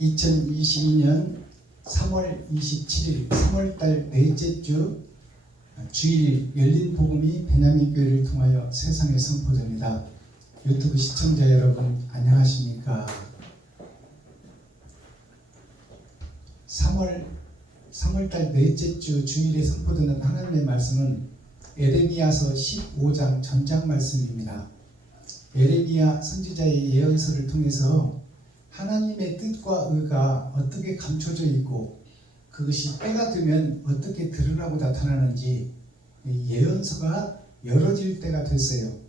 2022년 3월 27일 3월달 넷째 주 주일 열린 복음이 베냐민 교회를 통하여 세상에 선포됩니다. 유튜브 시청자 여러분 안녕하십니까? 3월달 넷째 주 주일에 선포되는 하나님의 말씀은 에레미야서 15장 전장 말씀입니다. 에레미야 선지자의 예언서를 통해서 하나님의 뜻과 의가 어떻게 감춰져 있고 그것이 때가 되면 어떻게 드러나고 나타나는지 예언서가 열어질 때가 됐어요.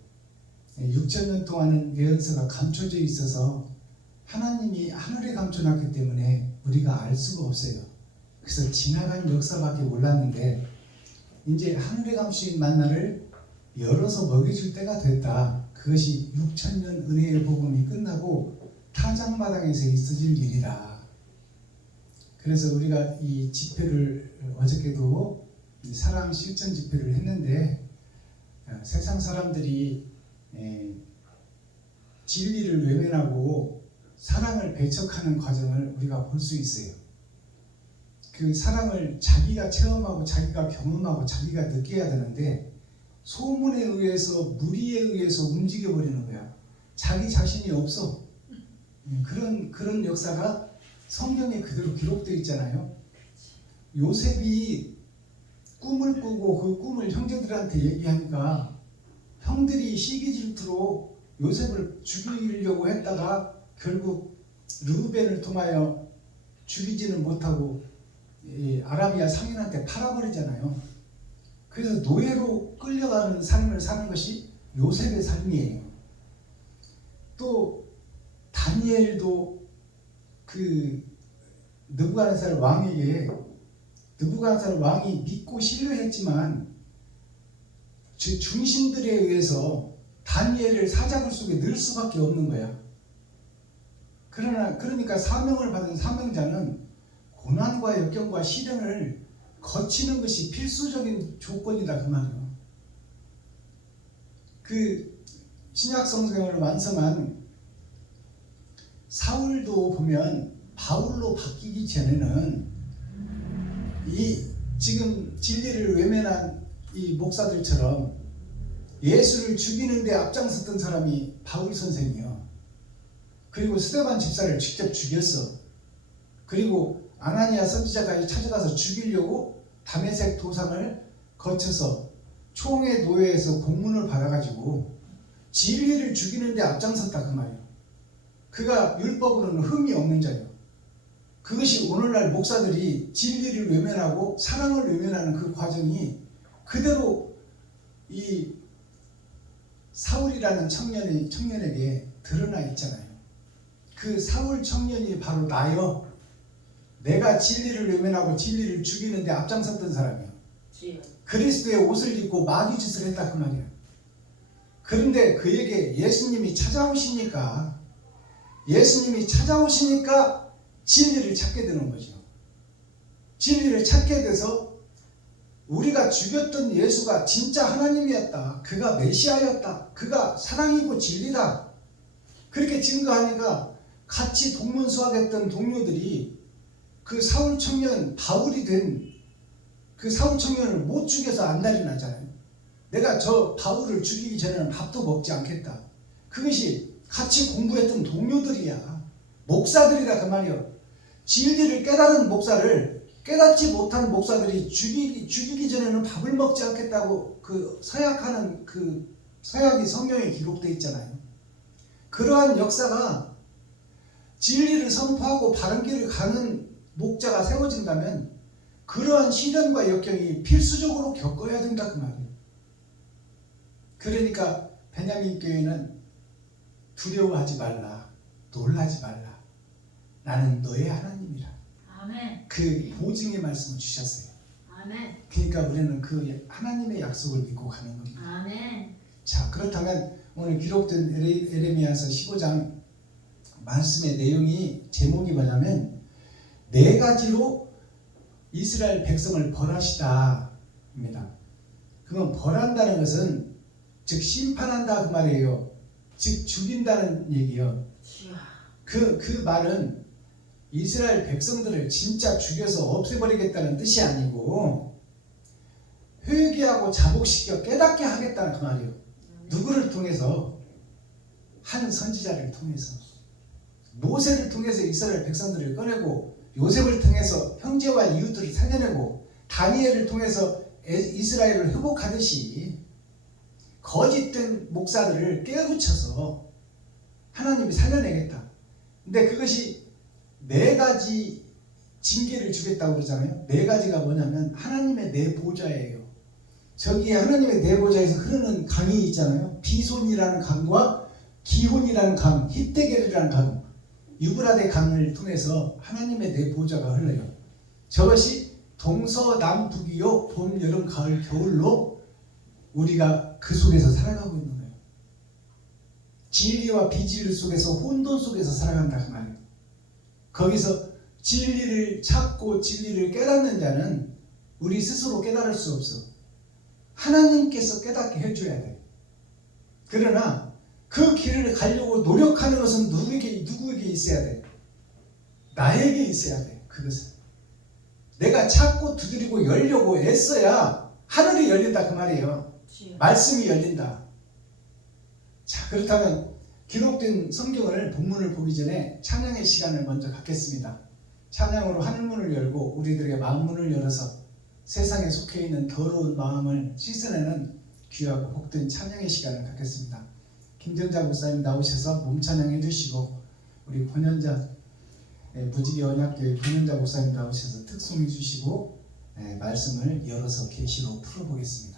6,000년 동안은 예언서가 감춰져 있어서 하나님이 하늘에 감춰놨기 때문에 우리가 알 수가 없어요. 그래서 지나간 역사밖에 몰랐는데 이제 하늘에 감추인 만나를 열어서 먹여줄 때가 됐다. 그것이 6,000년 은혜의 복음이 끝나고 타작마당에서 있어질 일이다. 그래서 우리가 이 집회를 어저께도 사랑 실천 집회를 했는데 세상 사람들이 진리를 외면하고 사랑을 배척하는 과정을 우리가 볼 수 있어요. 그 사랑을 자기가 체험하고 자기가 경험하고 자기가 느껴야 되는데 소문에 의해서 무리에 의해서 움직여버리는 거야. 자기 자신이 없어. 그런 역사가 성경에 그대로 기록되어 있잖아요. 요셉이 꿈을 꾸고 그 꿈을 형제들한테 얘기하니까 형들이 시기 질투로 요셉을 죽이려고 했다가 결국 르우벤을 통하여 죽이지는 못하고 아라비아 상인한테 팔아버리잖아요. 그래서 노예로 끌려가는 삶을 사는 것이 요셉의 삶이에요. 또 다니엘도 그 느부갓네살 왕이 믿고 신뢰했지만 그 중신들에 의해서 다니엘을 사자굴 속에 넣을 수밖에 없는 거야. 그러니까 사명을 받은 사명자는 고난과 역경과 시련을 거치는 것이 필수적인 조건이다 그 말이에요. 그 신약 성경을 완성한 사울도 보면 바울로 바뀌기 전에는 이 지금 진리를 외면한 이 목사들처럼 예수를 죽이는 데 앞장섰던 사람이 바울 선생이요. 그리고 스데반 집사를 직접 죽였어. 그리고 아나니아 선지자까지 찾아가서 죽이려고 다메섹 도상을 거쳐서 총의 노예에서 공문을 받아가지고 진리를 죽이는 데 앞장섰다 그 말이에요. 그가 율법으로는 흠이 없는 자예요. 그것이 오늘날 목사들이 진리를 외면하고 사랑을 외면하는 그 과정이 그대로 이 사울이라는 청년에게 드러나 있잖아요. 그 사울 청년이 바로 나요. 내가 진리를 외면하고 진리를 죽이는 데 앞장섰던 사람이에요. 그리스도의 옷을 입고 마귀짓을 했다 그 말이에요. 그런데 그에게 예수님이 찾아오시니까 진리를 찾게 되는 거죠. 진리를 찾게 돼서 우리가 죽였던 예수가 진짜 하나님이었다. 그가 메시아였다. 그가 사랑이고 진리다. 그렇게 증거하니까 같이 동문수학했던 동료들이 그 사울 청년 바울이 된 그 사울 청년을 못 죽여서 안달이 나잖아요. 내가 저 바울을 죽이기 전에는 밥도 먹지 않겠다. 그것이 같이 공부했던 동료들이야. 목사들이다 그 말이요. 진리를 깨달은 목사를 깨닫지 못한 목사들이 죽이기 전에는 밥을 먹지 않겠다고 그 서약하는 그 서약이 성경에 기록되어 있잖아요. 그러한 역사가 진리를 선포하고 바른 길을 가는 목자가 세워진다면 그러한 시련과 역경이 필수적으로 겪어야 된다 그 말이에요. 그러니까 베냐민 교회는 두려워하지 말라, 놀라지 말라. 나는 너의 하나님이라. 아멘. 그 보증의 말씀을 주셨어요. 아멘. 그러니까 우리는 그 하나님의 약속을 믿고 가는 겁니다. 아멘. 자, 그렇다면 오늘 기록된 에레미야서 15장 말씀의 내용이 제목이 뭐냐면 네 가지로 이스라엘 백성을 벌하시다 입니다. 그건 벌한다는 것은 즉 심판한다 그 말이에요. 즉 죽인다는 얘기예요. 그 말은 이스라엘 백성들을 진짜 죽여서 없애버리겠다는 뜻이 아니고 회개하고 자복시켜 깨닫게 하겠다는 그 말이에요. 누구를 통해서? 한 선지자를 통해서, 모세를 통해서 이스라엘 백성들을 꺼내고, 요셉을 통해서 형제와 이웃들을 살려내고, 다니엘을 통해서 이스라엘을 회복하듯이 거짓된 목사들을 깨우쳐서 하나님이 살려내겠다. 근데 그것이 4가지 징계를 주겠다고 그러잖아요. 4가지가 뭐냐면 하나님의 네 보좌예요. 저기 하나님의 네 보좌에서 흐르는 강이 있잖아요. 비손이라는 강과 기혼이라는 강, hit데겔이라는 강, 유브라데 강을 통해서 하나님의 네 보좌가 흘러요. 저것이 동서남북이요 봄, 여름, 가을, 겨울로 우리가 그 속에서 살아가고 있는 거예요. 진리와 비진리 속에서, 혼돈 속에서 살아간다 그 말이에요. 거기서 진리를 찾고 진리를 깨닫는 자는 우리 스스로 깨달을 수 없어. 하나님께서 깨닫게 해줘야 돼. 그러나 그 길을 가려고 노력하는 것은 누구에게 있어야 돼? 나에게 있어야 돼. 그것은 내가 찾고 두드리고 열려고 애써야 하늘이 열린다 그 말이에요. 말씀이 열린다. 자, 그렇다면 기록된 성경을 본문을 보기 전에 찬양의 시간을 먼저 갖겠습니다. 찬양으로 하늘문을 열고 우리들에게 마음문을 열어서 세상에 속해 있는 더러운 마음을 씻어내는 귀하고 복된 찬양의 시간을 갖겠습니다. 김정자 목사님 나오셔서 몸 찬양해 주시고, 우리 권현자 무지개 언약교회 권현자 목사님 나오셔서 특송해 주시고, 말씀을 열어서 계시로 풀어보겠습니다.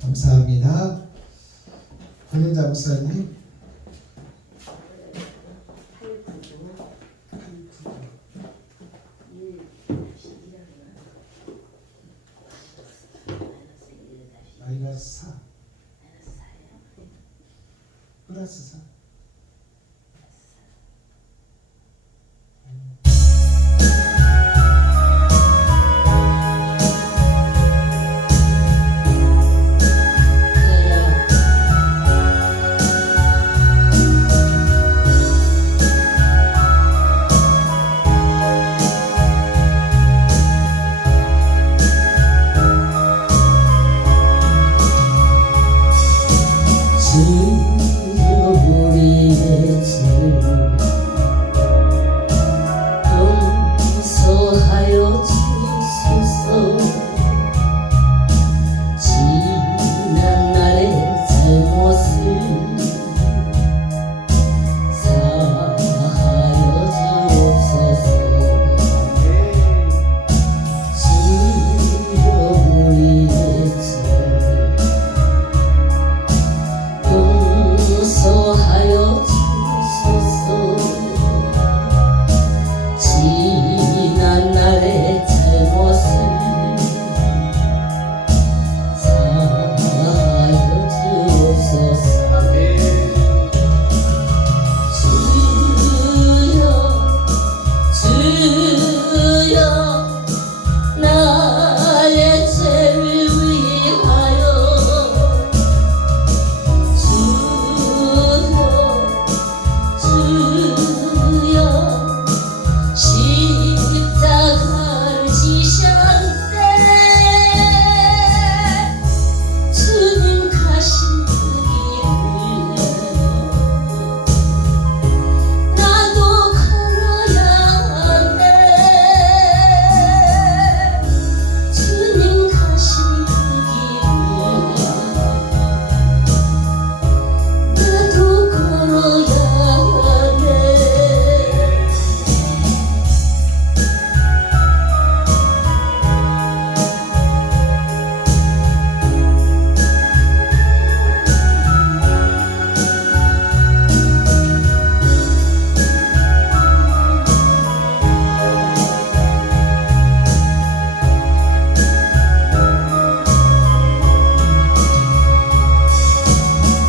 감사합니다. 권현자 목사님. 플러스 4. 용서하여 주소서. 지난 날의 잘못을 사하여 주옵소서. 주여 우리의 죄 용서하여 주소서. 지난 날의 잘못을 사하여 주옵소서. 주여 나의 죄를 위하여 주여 십자가를 지셨네. 주님 가신 그 길을 나도 걸어야 하네. 주님 가신 그 길을 나도 걸어야 하네.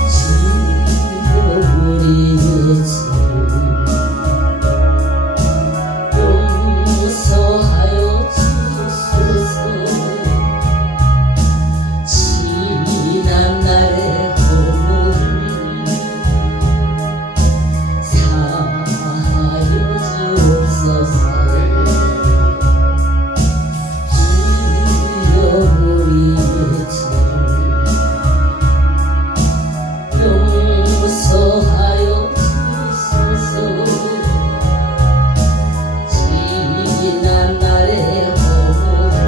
주여 우리의 죄를 용서하여 주소서. 지난 날의 허물을 사하여 주옵소서. 주여 우리의 죄를 용서하여 주소서. 지난 날의 허물을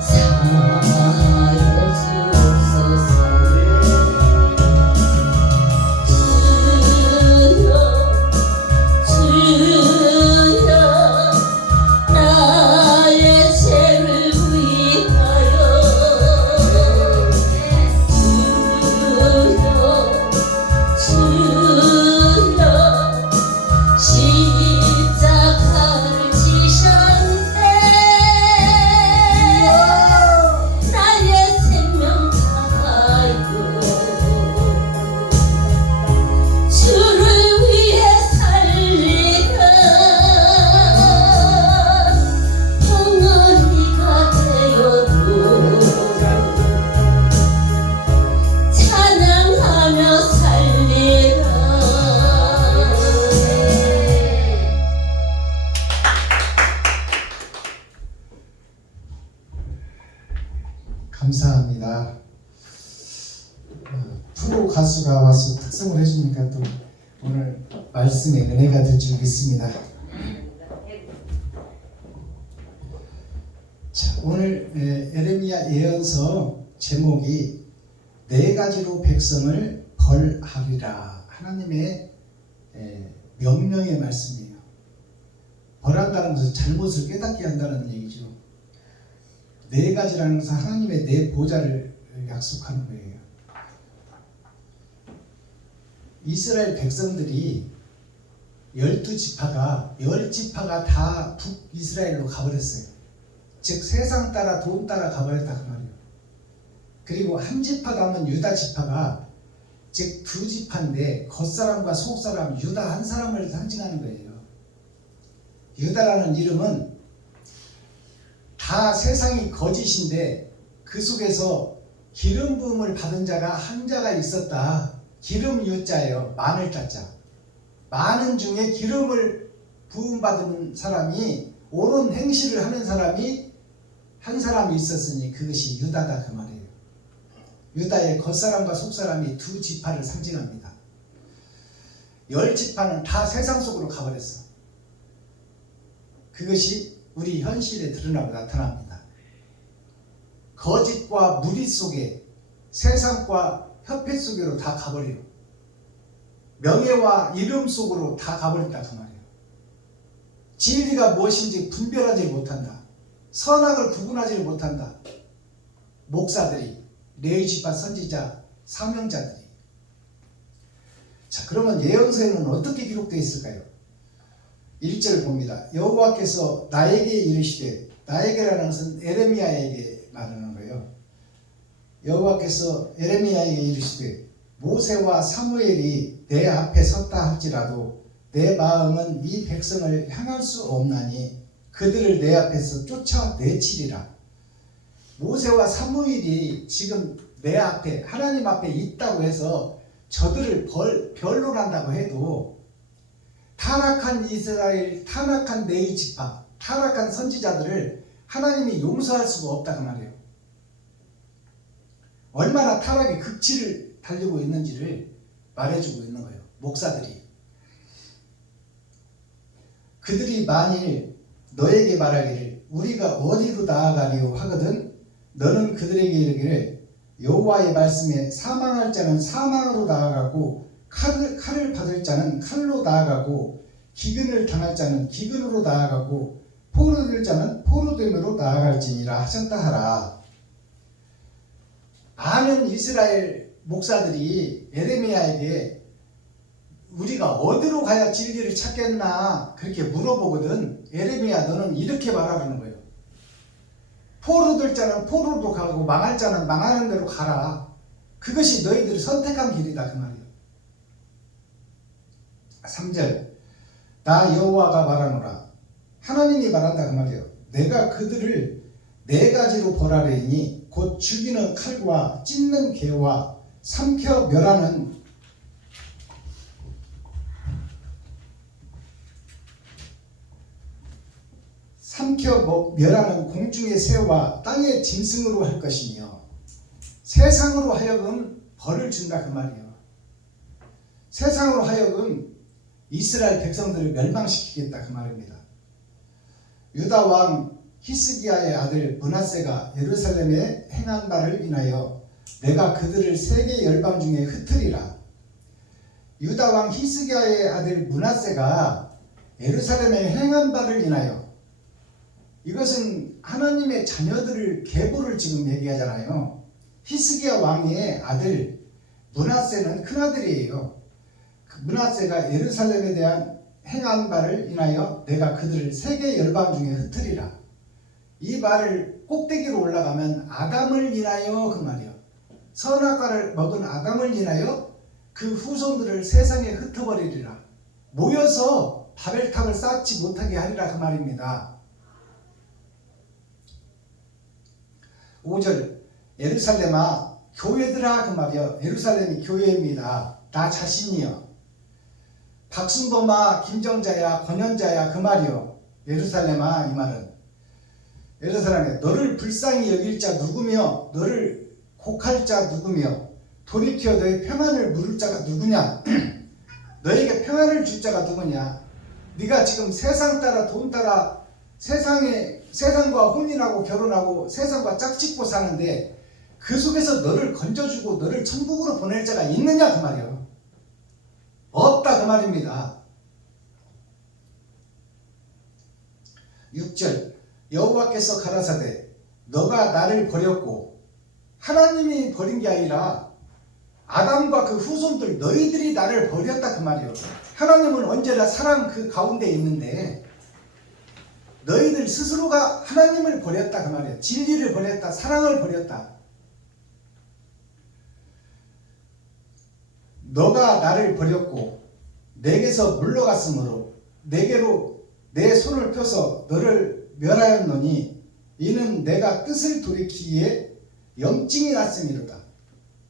사하여 주옵소서. 주여 나의 죄를 위하여 주여 십자가를 지셨네. 나의 생명 다하여 주를 위해 살리라. 벙어리가 되어도 찬양하며 살리라. 감사합니다. 프로 가수가 와서 특성을 해주니까 또 오늘 말씀에 은혜가 될 줄 믿습니다. 자, 오늘 에레미야 예언서 제목이 네 가지로 백성을 벌하리라. 하나님의 명령의 말씀이에요. 벌한다는 것은 잘못을 깨닫게 한다는 얘기죠. 네 가지라는 것은 하나님의 네 보좌를 약속하는 거예요. 이스라엘 백성들이 12지파가 10지파가 다 북이스라엘로 가버렸어요. 즉 세상 따라 돈 따라 가버렸다 그 말이에요. 그리고 한 지파 가면 유다 지파가 즉 두 지파인데 겉사람과 속사람 유다 한 사람을 상징하는 거예요. 유다라는 이름은 다 세상이 거짓인데 그 속에서 기름 부음을 받은 자가 한 자가 있었다. 기름 유자예요. 마늘 자자. 많은 중에 기름을 부음 받은 사람이 옳은 행실을 하는 사람이 한 사람이 있었으니 그것이 유다다 그 말이에요. 유다의 겉사람과 속사람이 두 지파를 상징합니다. 10지파는 다 세상 속으로 가버렸어. 그것이 우리 현실에 드러나고 나타납니다. 거짓과 무리 속에 세상과 협회 속으로 다 가버려. 명예와 이름 속으로 다 가버렸다 그 말이에요. 진리가 무엇인지 분별하지 못한다. 선악을 구분하지 못한다. 목사들이, 레위지파 선지자, 사명자들이. 자, 그러면 예언서에는 어떻게 기록되어 있을까요? 1절 봅니다. 여호와께서 나에게 이르시되, 나에게라는 것은 에레미야에게 말하는 거예요. 여호와께서 에레미야에게 이르시되 모세와 사무엘이 내 앞에 섰다 할지라도 내 마음은 이 백성을 향할 수 없나니 그들을 내 앞에서 쫓아내치리라. 모세와 사무엘이 지금 내 앞에 하나님 앞에 있다고 해서 저들을 변론한다고 해도 타락한 이스라엘, 타락한 레위 지파, 타락한 선지자들을 하나님이 용서할 수가 없다 그 말이에요. 얼마나 타락의 극치를 달리고 있는지를 말해주고 있는 거예요. 목사들이. 그들이 만일 너에게 말하기를 우리가 어디로 나아가리오 하거든 너는 그들에게 이르기를 여호와의 말씀에 사망할 자는 사망으로 나아가고 칼을 받을 자는 칼로 나아가고 기근을 당할 자는 기근으로 나아가고 포로될 자는 포로됨으로 나아갈지니라 하셨다 하라. 많은 이스라엘 목사들이 에레미야에게 우리가 어디로 가야 진리를 찾겠나 그렇게 물어보거든. 에레미야 너는 이렇게 말하는 거예요. 포로될 자는 포로로 가고 망할 자는 망하는 대로 가라. 그것이 너희들이 선택한 길이다 그 말이에요. 3절 나 여호와가 말하노라. 하나님이 말한다 그 말이에요. 내가 그들을 네 가지로 벌하리니 곧 죽이는 칼과 찢는 개와 삼켜 멸하는 공중의 새와 땅의 짐승으로 할 것이며 세상으로 하여금 벌을 준다 그 말이에요. 세상으로 하여금 이스라엘 백성들을 멸망시키겠다 그 말입니다. 유다 왕 히스기야의 아들 므낫세가 예루살렘에 행한 바를 인하여 내가 그들을 세계 열방 중에 흩으리라. 유다 왕 히스기야의 아들 므낫세가 예루살렘에 행한 바를 인하여, 이것은 하나님의 자녀들을 계보를 지금 얘기하잖아요. 히스기야 왕의 아들 므낫세는 큰아들이에요. 그 므낫세가 예루살렘에 대한 행한 바를 인하여 내가 그들을 세계 열방 중에 흩으리라. 이 말을 꼭대기로 올라가면 아담을 인하여 그 말이요. 선악과를 먹은 아담을 인하여 그 후손들을 세상에 흩어버리리라. 모여서 바벨탑을 쌓지 못하게 하리라 그 말입니다. 5절 예루살렘아 교회들아 그 말이요. 예루살렘이 교회입니다. 나 자신이요. 박순범아 김정자야 권현자야 그 말이요. 예루살렘아 이 말은 예루살렘에 너를 불쌍히 여길 자 누구며 너를 곡할 자 누구며 돌이켜 너의 평안을 물을 자가 누구냐. 너에게 평안을 줄 자가 누구냐. 네가 지금 세상 따라 돈 따라 세상과 혼인하고 결혼하고 세상과 짝짓고 사는데 그 속에서 너를 건져주고 너를 천국으로 보낼 자가 있느냐 그 말이에요. 없다 그 말입니다. 6절 여호와께서 가라사대 너가 나를 버렸고, 하나님이 버린 게 아니라 아담과 그 후손들 너희들이 나를 버렸다 그 말이에요. 하나님은 언제나 사랑 그 가운데 있는데 너희들 스스로가 하나님을 버렸다 그 말이에요. 진리를 버렸다, 사랑을 버렸다. 너가 나를 버렸고 내게서 물러갔으므로 내게로 내 손을 펴서 너를 멸하였노니 이는 내가 뜻을 돌이키기에 염증이 났음이로다.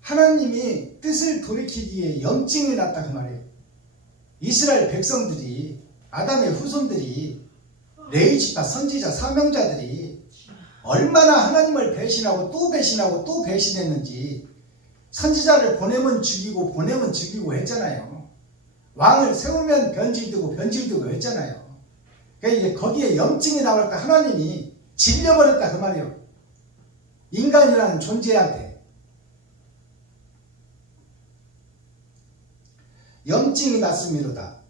하나님이 뜻을 돌이키기에 염증이 났다 그 말이에요. 이스라엘 백성들이, 아담의 후손들이, 레위지파 선지자 사명자들이 얼마나 하나님을 배신하고 또 배신하고 또 배신했는지, 선지자를 보내면 죽이고 보내면 죽이고 했잖아요. 왕을 세우면 변질되고 변질되고 했잖아요. 그러니까 이제 거기에 염증이 나왔다. 하나님이 질려버렸다 그 말이에요. 인간이라는 존재한테 염증이 났음이로다.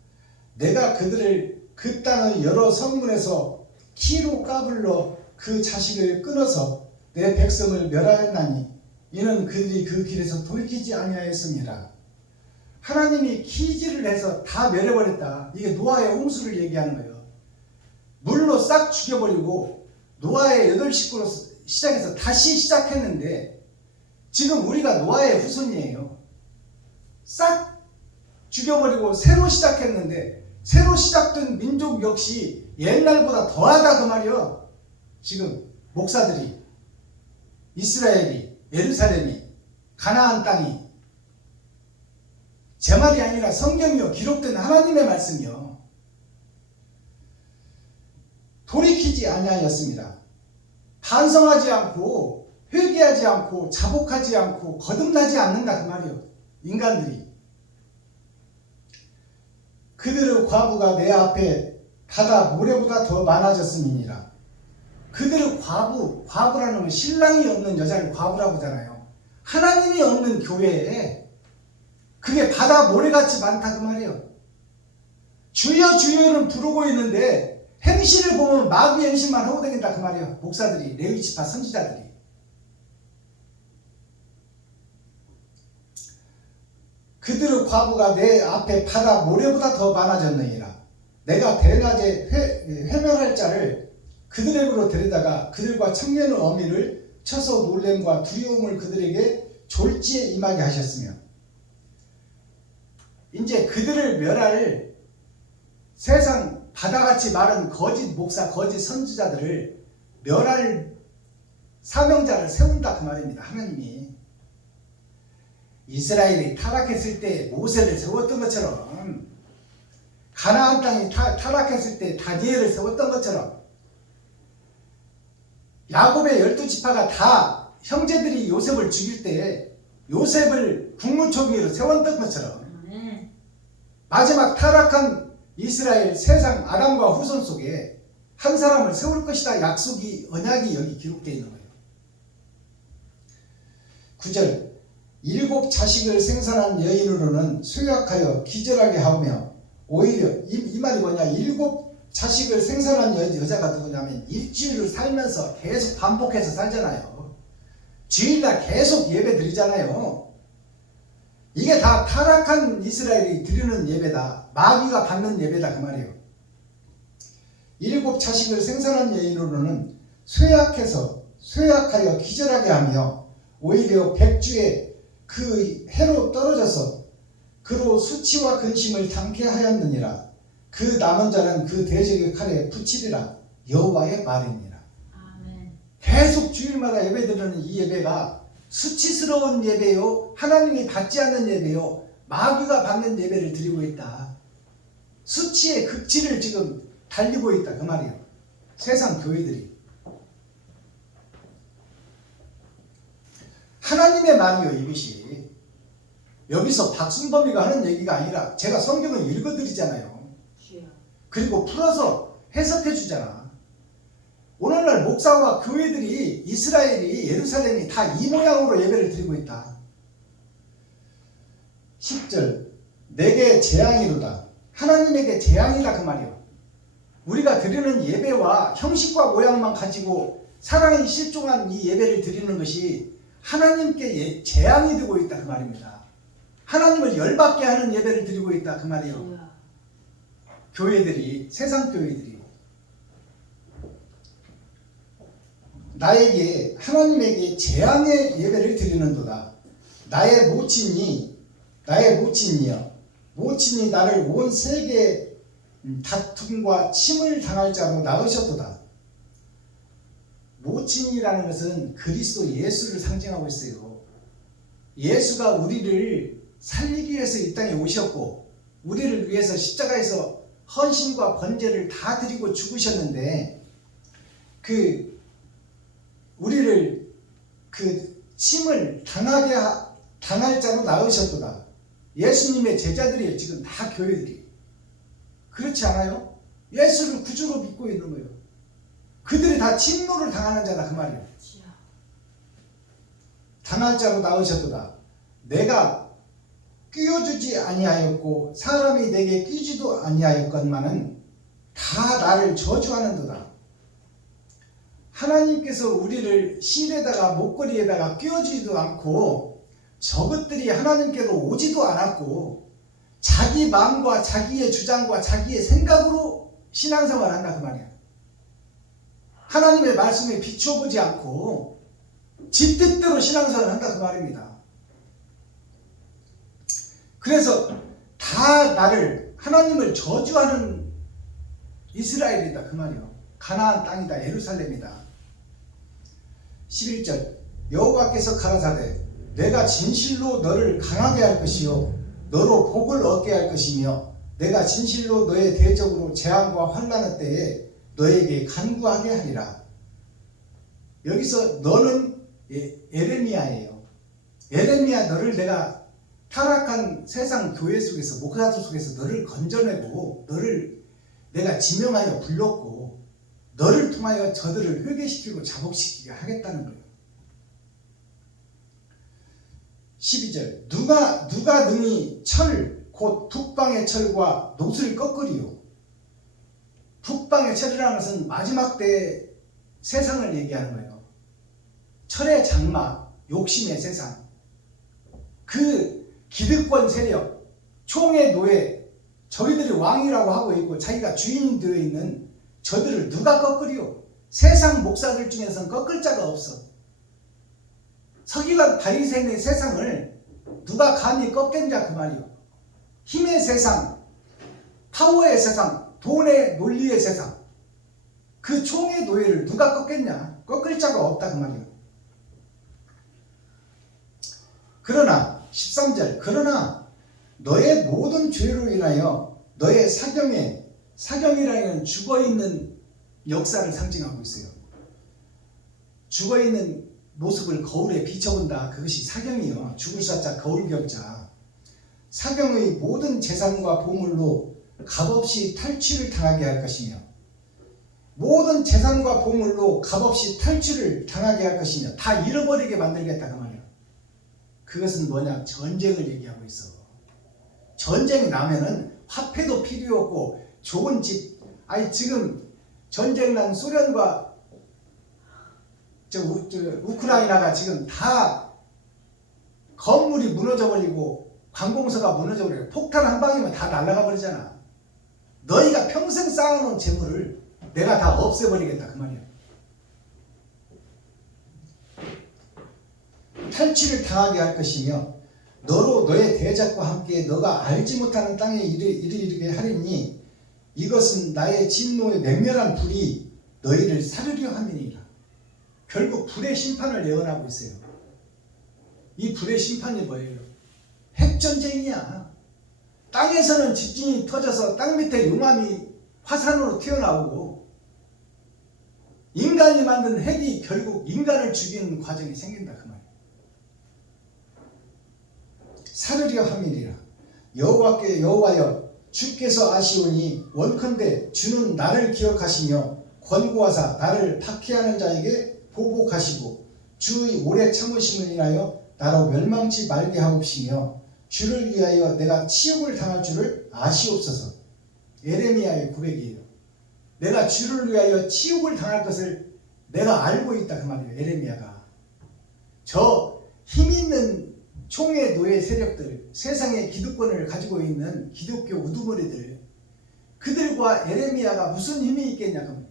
내가 그들을 그 땅의 여러 성문에서 키로 까불러 그 자식을 끊어서 내 백성을 멸하였나니 이는 그들이 그 길에서 돌이키지 아니하였습니다. 하나님이 키질을 해서 다 멸해버렸다. 이게 노아의 홍수를 얘기하는 거예요. 물로 싹 죽여버리고 노아의 8식구로 시작해서 다시 시작했는데 지금 우리가 노아의 후손이에요. 싹 죽여버리고 새로 시작했는데 새로 시작된 민족 역시 옛날보다 더하다 그 말이요. 지금 목사들이, 이스라엘이, 예루살렘이, 가나안 땅이, 제 말이 아니라 성경이요, 기록된 하나님의 말씀이요, 돌이키지 아니하였습니다. 반성하지 않고 회개하지 않고 자복하지 않고 거듭나지 않는다 그 말이요. 인간들이. 그들의 과부가 내 앞에 바다 모래보다 더 많아졌음이니라. 그들의 과부라는 건 신랑이 없는 여자를 과부라고 하잖아요. 하나님이 없는 교회에 그게 바다 모래같이 많다 그 말이에요. 주여 주여는 부르고 있는데 행실을 보면 마귀 행실만 하고 다닌다 그 말이에요. 목사들이, 레위지파 선지자들이. 그들의 과부가 내 앞에 바다 모래보다 더 많아졌느니라. 내가 대낮에 회멸할 자를 그들에게로 데려다가 그들과 청년의 어미를 쳐서 놀램과 두려움을 그들에게 졸지에 임하게 하셨으며, 이제 그들을 멸할 세상 바다같이 마른 거짓 목사, 거짓 선지자들을 멸할 사명자를 세운다 그 말입니다. 하나님이 이스라엘이 타락했을 때 모세를 세웠던 것처럼, 가나안 땅이 타락했을 때 다니엘을 세웠던 것처럼, 야곱의 12지파가 다 형제들이 요셉을 죽일 때 요셉을 국무총리로 세웠던 것처럼 마지막 타락한 이스라엘 세상 아담과 후손 속에 한 사람을 세울 것이다 약속이, 언약이 여기 기록되어 있는 거예요. 9절, 7 자식을 생산한 여인으로는 쇠약하여 기절하게 하며, 오히려 이 말이 뭐냐, 7 자식을 생산한 여자가 누구냐면 일주일을 살면서 계속 반복해서 살잖아요. 주일날 계속 예배 드리잖아요. 이게 다 타락한 이스라엘이 드리는 예배다. 마귀가 받는 예배다 그 말이에요. 7 자식을 생산한 여인으로는 쇠약하여 기절하게 하며, 오히려 백주에 그 해로 떨어져서 그로 수치와 근심을 당케 하였느니라. 그 남은 자는 그 대적의 칼에 붙이리라. 여호와의 말입니다. 아멘. 계속 주일마다 예배 드리는 이 예배가 수치스러운 예배요, 하나님이 받지 않는 예배요, 마귀가 받는 예배를 드리고 있다. 수치의 극치를 지금 달리고 있다 그 말이에요. 세상 교회들이. 하나님의 말이요 이것이. 여기서 박순범이가 하는 얘기가 아니라 제가 성경을 읽어드리잖아요. 그리고 풀어서 해석해 주잖아. 오늘날 목사와 교회들이, 이스라엘이, 예루살렘이 다 이 모양으로 예배를 드리고 있다. 10절, 내게 재앙이로다. 하나님에게 재앙이다 그 말이에요. 우리가 드리는 예배와 형식과 모양만 가지고 사랑이 실종한 이 예배를 드리는 것이 하나님께 재앙이 되고 있다 그 말입니다. 하나님을 열받게 하는 예배를 드리고 있다 그 말이에요. 교회들이, 세상 교회들이. 나에게, 하나님에게 재앙의 예배를 드리는도다. 나의 모친이 나의 모친이여 모친이 나를 온 세계의 다툼과 침을 당할 자로 낳으셨도다. 모친이라는 것은 그리스도 예수를 상징하고 있어요. 예수가 우리를 살리기 위해서 이 땅에 오셨고 우리를 위해서 십자가에서 헌신과 번제를 다 드리고 죽으셨는데 우리를 침을 당할 자로 낳으셨도다. 예수님의 제자들이에요. 지금 다 교회들이. 그렇지 않아요? 예수를 구주로 믿고 있는 거예요. 그들이 다 침노를 당하는 자다 그 말이에요. 당할 자로 낳으셨도다. 내가 끼워주지 아니하였고 사람이 내게 끼지도 아니하였건만은 다 나를 저주하는도다. 하나님께서 우리를 실에다가 목걸이에다가 끼워주지도 않고 저것들이 하나님께로 오지도 않았고 자기 마음과 자기의 주장과 자기의 생각으로 신앙생활을 한다 그 말이야. 하나님의 말씀에 비춰보지 않고 지 뜻대로 신앙생활을 한다 그 말입니다. 그래서 다 나를 하나님을 저주하는 이스라엘이다 그 말이요. 가나안 땅이다. 예루살렘이다. 11절 여호와께서 가라사대 내가 진실로 너를 강하게 할 것이요 너로 복을 얻게 할 것이며 내가 진실로 너의 대적으로 재앙과 환난의 때에 너에게 간구하게 하리라. 여기서 너는 에레미야예요. 에레미야 너를 내가 타락한 세상 교회 속에서 목사들 속에서 너를 건져내고 너를 내가 지명하여 불렀고 너를 통하여 저들을 회개시키고 자복시키게 하겠다는 거예요. 12절 누가 능히 철 곧 북방의 철과 노슬을 꺾으리요. 북방의 철이라는 것은 마지막 때 세상을 얘기하는 거예요. 철의 장막, 욕심의 세상, 그 기득권 세력, 총의 노예, 저희들이 왕이라고 하고 있고 자기가 주인이 되어 있는 저들을 누가 꺾으리요? 세상 목사들 중에서는 꺾을 자가 없어. 서기관 바리새인의 세상을 누가 감히 꺾겠냐 그 말이요. 힘의 세상, 파워의 세상, 돈의 논리의 세상, 그 총의 노예를 누가 꺾겠냐? 꺾을 자가 없다 그 말이요. 그러나 13절 그러나 너의 모든 죄로 인하여 너의 사경이라는 죽어있는 역사를 상징하고 있어요. 죽어있는 모습을 거울에 비춰본다. 그것이 사경이요. 죽을 사자 거울경자. 사경의 모든 재산과 보물로 값없이 탈취를 당하게 할 것이며 모든 재산과 보물로 값없이 탈취를 당하게 할 것이며 다 잃어버리게 만들겠다 그 말이야. 그것은 뭐냐? 전쟁을 얘기하고 있어. 전쟁이 나면은 화폐도 필요 없고 좋은 집, 지금 전쟁 난 소련과 우크라이나가 지금 다 건물이 무너져버리고 관공서가 무너져버리고 폭탄 한 방이면 다 날아가 버리잖아. 너희가 평생 쌓아놓은 재물을 내가 다 없애버리겠다 그 말이야. 탈취를 당하게 할 것이며 너로 너의 대적과 함께 너가 알지 못하는 땅에 이르게 하리니 이것은 나의 진노의 맹렬한 불이 너희를 사르려 함이니라. 결국 불의 심판을 예언하고 있어요. 이 불의 심판이 뭐예요? 핵전쟁이야. 땅에서는 지진이 터져서 땅 밑에 용암이 화산으로 튀어나오고 인간이 만든 핵이 결국 인간을 죽이는 과정이 생긴다 그 말이에요. 사르려 함이니라. 여호와여 주께서 아시오니 원컨대 주는 나를 기억하시며 권고하사 나를 박해하는 자에게 보복하시고 주의 오래 참으심을 인하여 나로 멸망치 말게 하옵시며 주를 위하여 내가 치욕을 당할 줄을 아시옵소서. 에레미야의 고백이에요. 내가 주를 위하여 치욕을 당할 것을 내가 알고 있다 그 말이에요. 에레미야가. 저 힘있는 총의 노예 세력들, 세상의 기득권을 가지고 있는 기독교 우두머리들, 그들과 에레미야가 무슨 힘이 있겠냐 그 말이에요.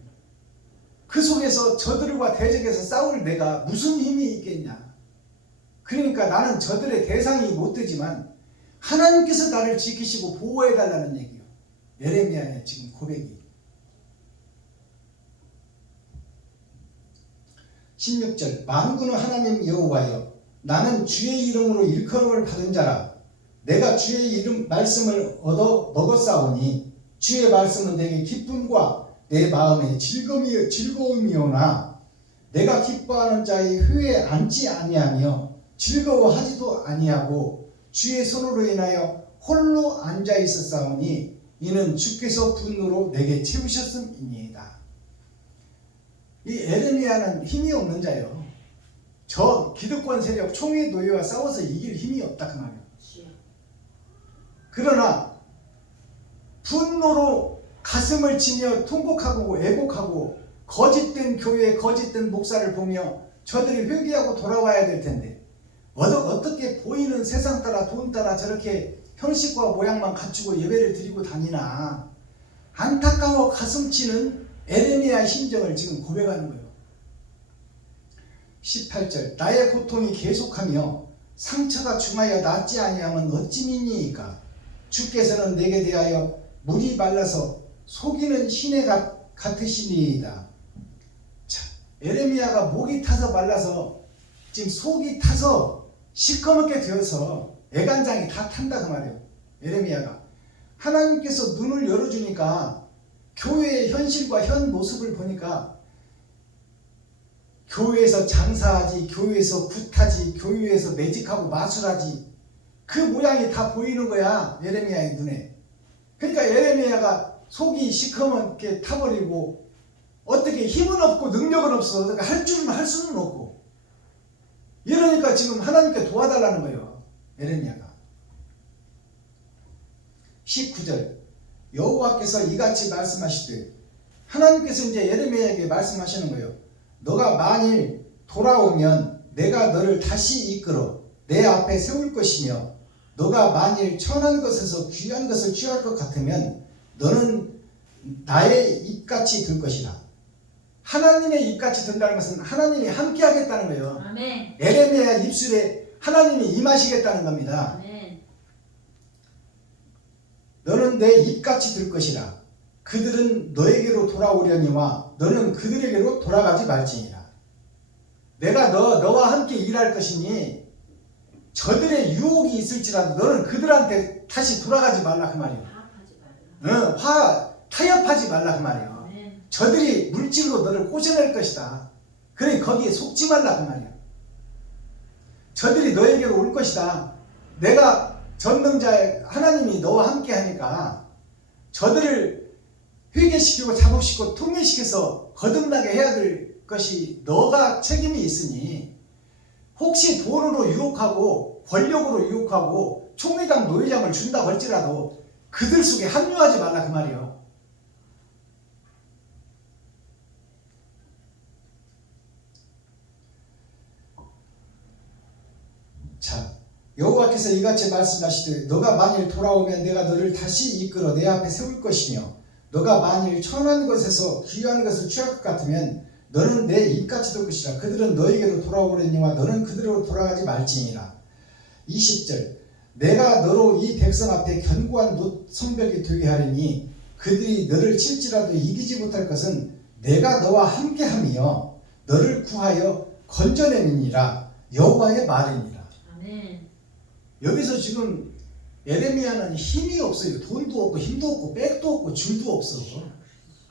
그 속에서 저들과 대적해서 싸울 내가 무슨 힘이 있겠냐. 그러니까 나는 저들의 대상이 못 되지만 하나님께서 나를 지키시고 보호해 달라는 얘기예요. 예레미야의 지금 고백이. 16절 만군의 하나님 여호와여 나는 주의 이름으로 일컬음을 받은 자라. 내가 주의 이름 말씀을 얻어 먹었사오니 주의 말씀은 내게 기쁨과 내 마음의 즐거움이오나 내가 기뻐하는 자의 회에 앉지 아니하며 즐거워하지도 아니하고 주의 손으로 인하여 홀로 앉아 있었사오니 이는 주께서 분노로 내게 채우셨음이니이다. 이 에레미야는 힘이 없는 자예요. 저 기득권 세력 총회 노예와 싸워서 이길 힘이 없다 그 말이에요. 그러나 분노로 가슴을 치며 통곡하고 애곡하고 거짓된 교회 거짓된 목사를 보며 저들이 회개하고 돌아와야 될 텐데 어떻게 보이는 세상 따라 돈 따라 저렇게 형식과 모양만 갖추고 예배를 드리고 다니나 안타까워 가슴 치는 에레미야의 심정을 지금 고백하는 거예요. 18절 나의 고통이 계속하며 상처가 중하여 낫지 아니하면 어찌미니이까 주께서는 내게 대하여 물이 말라서 속이는 시내 같으시니이다. 자, 에레미야가 목이 타서 말라서 지금 속이 타서 시커멓게 되어서 애간장이 다 탄다 그 말이에요. 에레미야가 하나님께서 눈을 열어주니까 교회의 현실과 현 모습을 보니까 교회에서 장사하지, 교회에서 굿하지, 교회에서 매직하고 마술하지 그 모양이 다 보이는 거야 예레미야의 눈에. 그러니까 예레미야가 속이 시커멓게 타버리고 어떻게 힘은 없고 능력은 없어. 그러니까 할 줄은 할 수는 없고 이러니까 지금 하나님께 도와달라는 거예요 예레미야가. 19절 여호와께서 이같이 말씀하시되 하나님께서 이제 예레미야에게 말씀하시는 거예요. 너가 만일 돌아오면 내가 너를 다시 이끌어 내 앞에 세울 것이며 너가 만일 천한 것에서 귀한 것을 취할 것 같으면 너는 나의 입같이 될 것이라. 하나님의 입같이 된다는 것은 하나님이 함께 하겠다는 거예요. 아멘. 에레미야 입술에 하나님이 임하시겠다는 겁니다. 아멘. 너는 내 입같이 될 것이라. 그들은 너에게로 돌아오려니와 너는 그들에게로 돌아가지 말지니라. 내가 너와 함께 일할 것이니 저들의 유혹이 있을지라도 너는 그들한테 다시 돌아가지 말라 그 말이에요. 타협하지 말라 그 말이에요. 아멘. 저들이 물질로 너를 꼬셔낼 것이다. 그러니 거기에 속지 말라 그 말이에요. 저들이 너에게로 올 것이다. 내가 전능자의 하나님이 너와 함께 하니까 저들을 회개시키고 작업시키고 통일시켜서 거듭나게 해야 될 것이 너가 책임이 있으니 혹시 돈으로 유혹하고 권력으로 유혹하고 총회장 노회장을 준다고 할지라도 그들 속에 합류하지 말라 그 말이에요. 자, 여호와께서 이같이 말씀하시되 너가 만일 돌아오면 내가 너를 다시 이끌어 내 앞에 세울 것이며 너가 만일 천한 것에서 귀한 것을 취할 것 같으면 너는 내 입같이 될 것이라. 그들은 너에게로 돌아오려니와 너는 그들로 돌아가지 말지니라. 20절 내가 너로 이 백성 앞에 견고한 성벽이 되게 하리니 그들이 너를 칠지라도 이기지 못할 것은 내가 너와 함께하며 너를 구하여 건져내니라. 여호와의 말이니라. 아멘. 여기서 지금 예레미야는 힘이 없어요. 돈도 없고 힘도 없고 백도 없고 줄도 없어.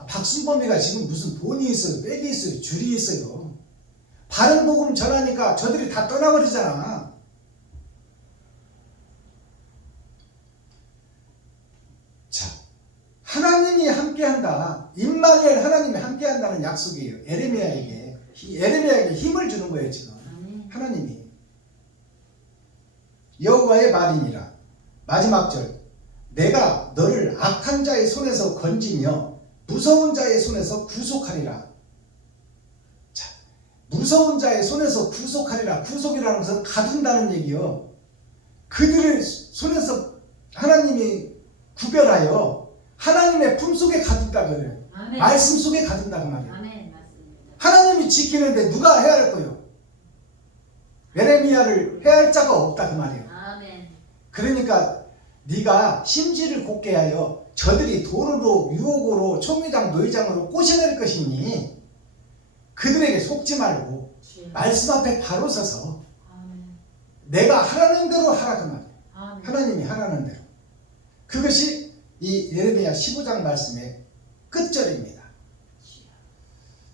박순범이가 지금 무슨 돈이 있어요, 백이 있어요, 줄이 있어요. 바른 복음 전하니까 저들이 다 떠나버리잖아. 자, 하나님이 함께한다. 임마누엘 하나님이 함께한다는 약속이에요. 에레미야에게 힘을 주는 거예요 지금. 하나님이. 여호와의 말이니라. 마지막 절 내가 너를 악한 자의 손에서 건지며 무서운 자의 손에서 구속하리라. 자, 무서운 자의 손에서 구속하리라. 구속이라는 것은 가둔다는 얘기요. 그들의 손에서 하나님이 구별하여 하나님의 품속에 가둔다 그래요. 아멘. 말씀 속에 가둔다 그 말이에요. 아멘. 맞습니다. 하나님이 지키는데 누가 해야 할 거예요? 예레미야를 해야 할 자가 없다 그 말이에요. 아멘. 그러니까 네가 심지를 곱게 하여 저들이 도루로 유혹으로 총회장 노회장으로 꼬셔낼 것이니 그들에게 속지 말고 주여. 말씀 앞에 바로 서서 아멘. 내가 하라는 대로 하라 그 말이에요. 아멘. 하나님이 하라는 대로. 그것이 이 예레미야 15장 말씀의 끝절입니다.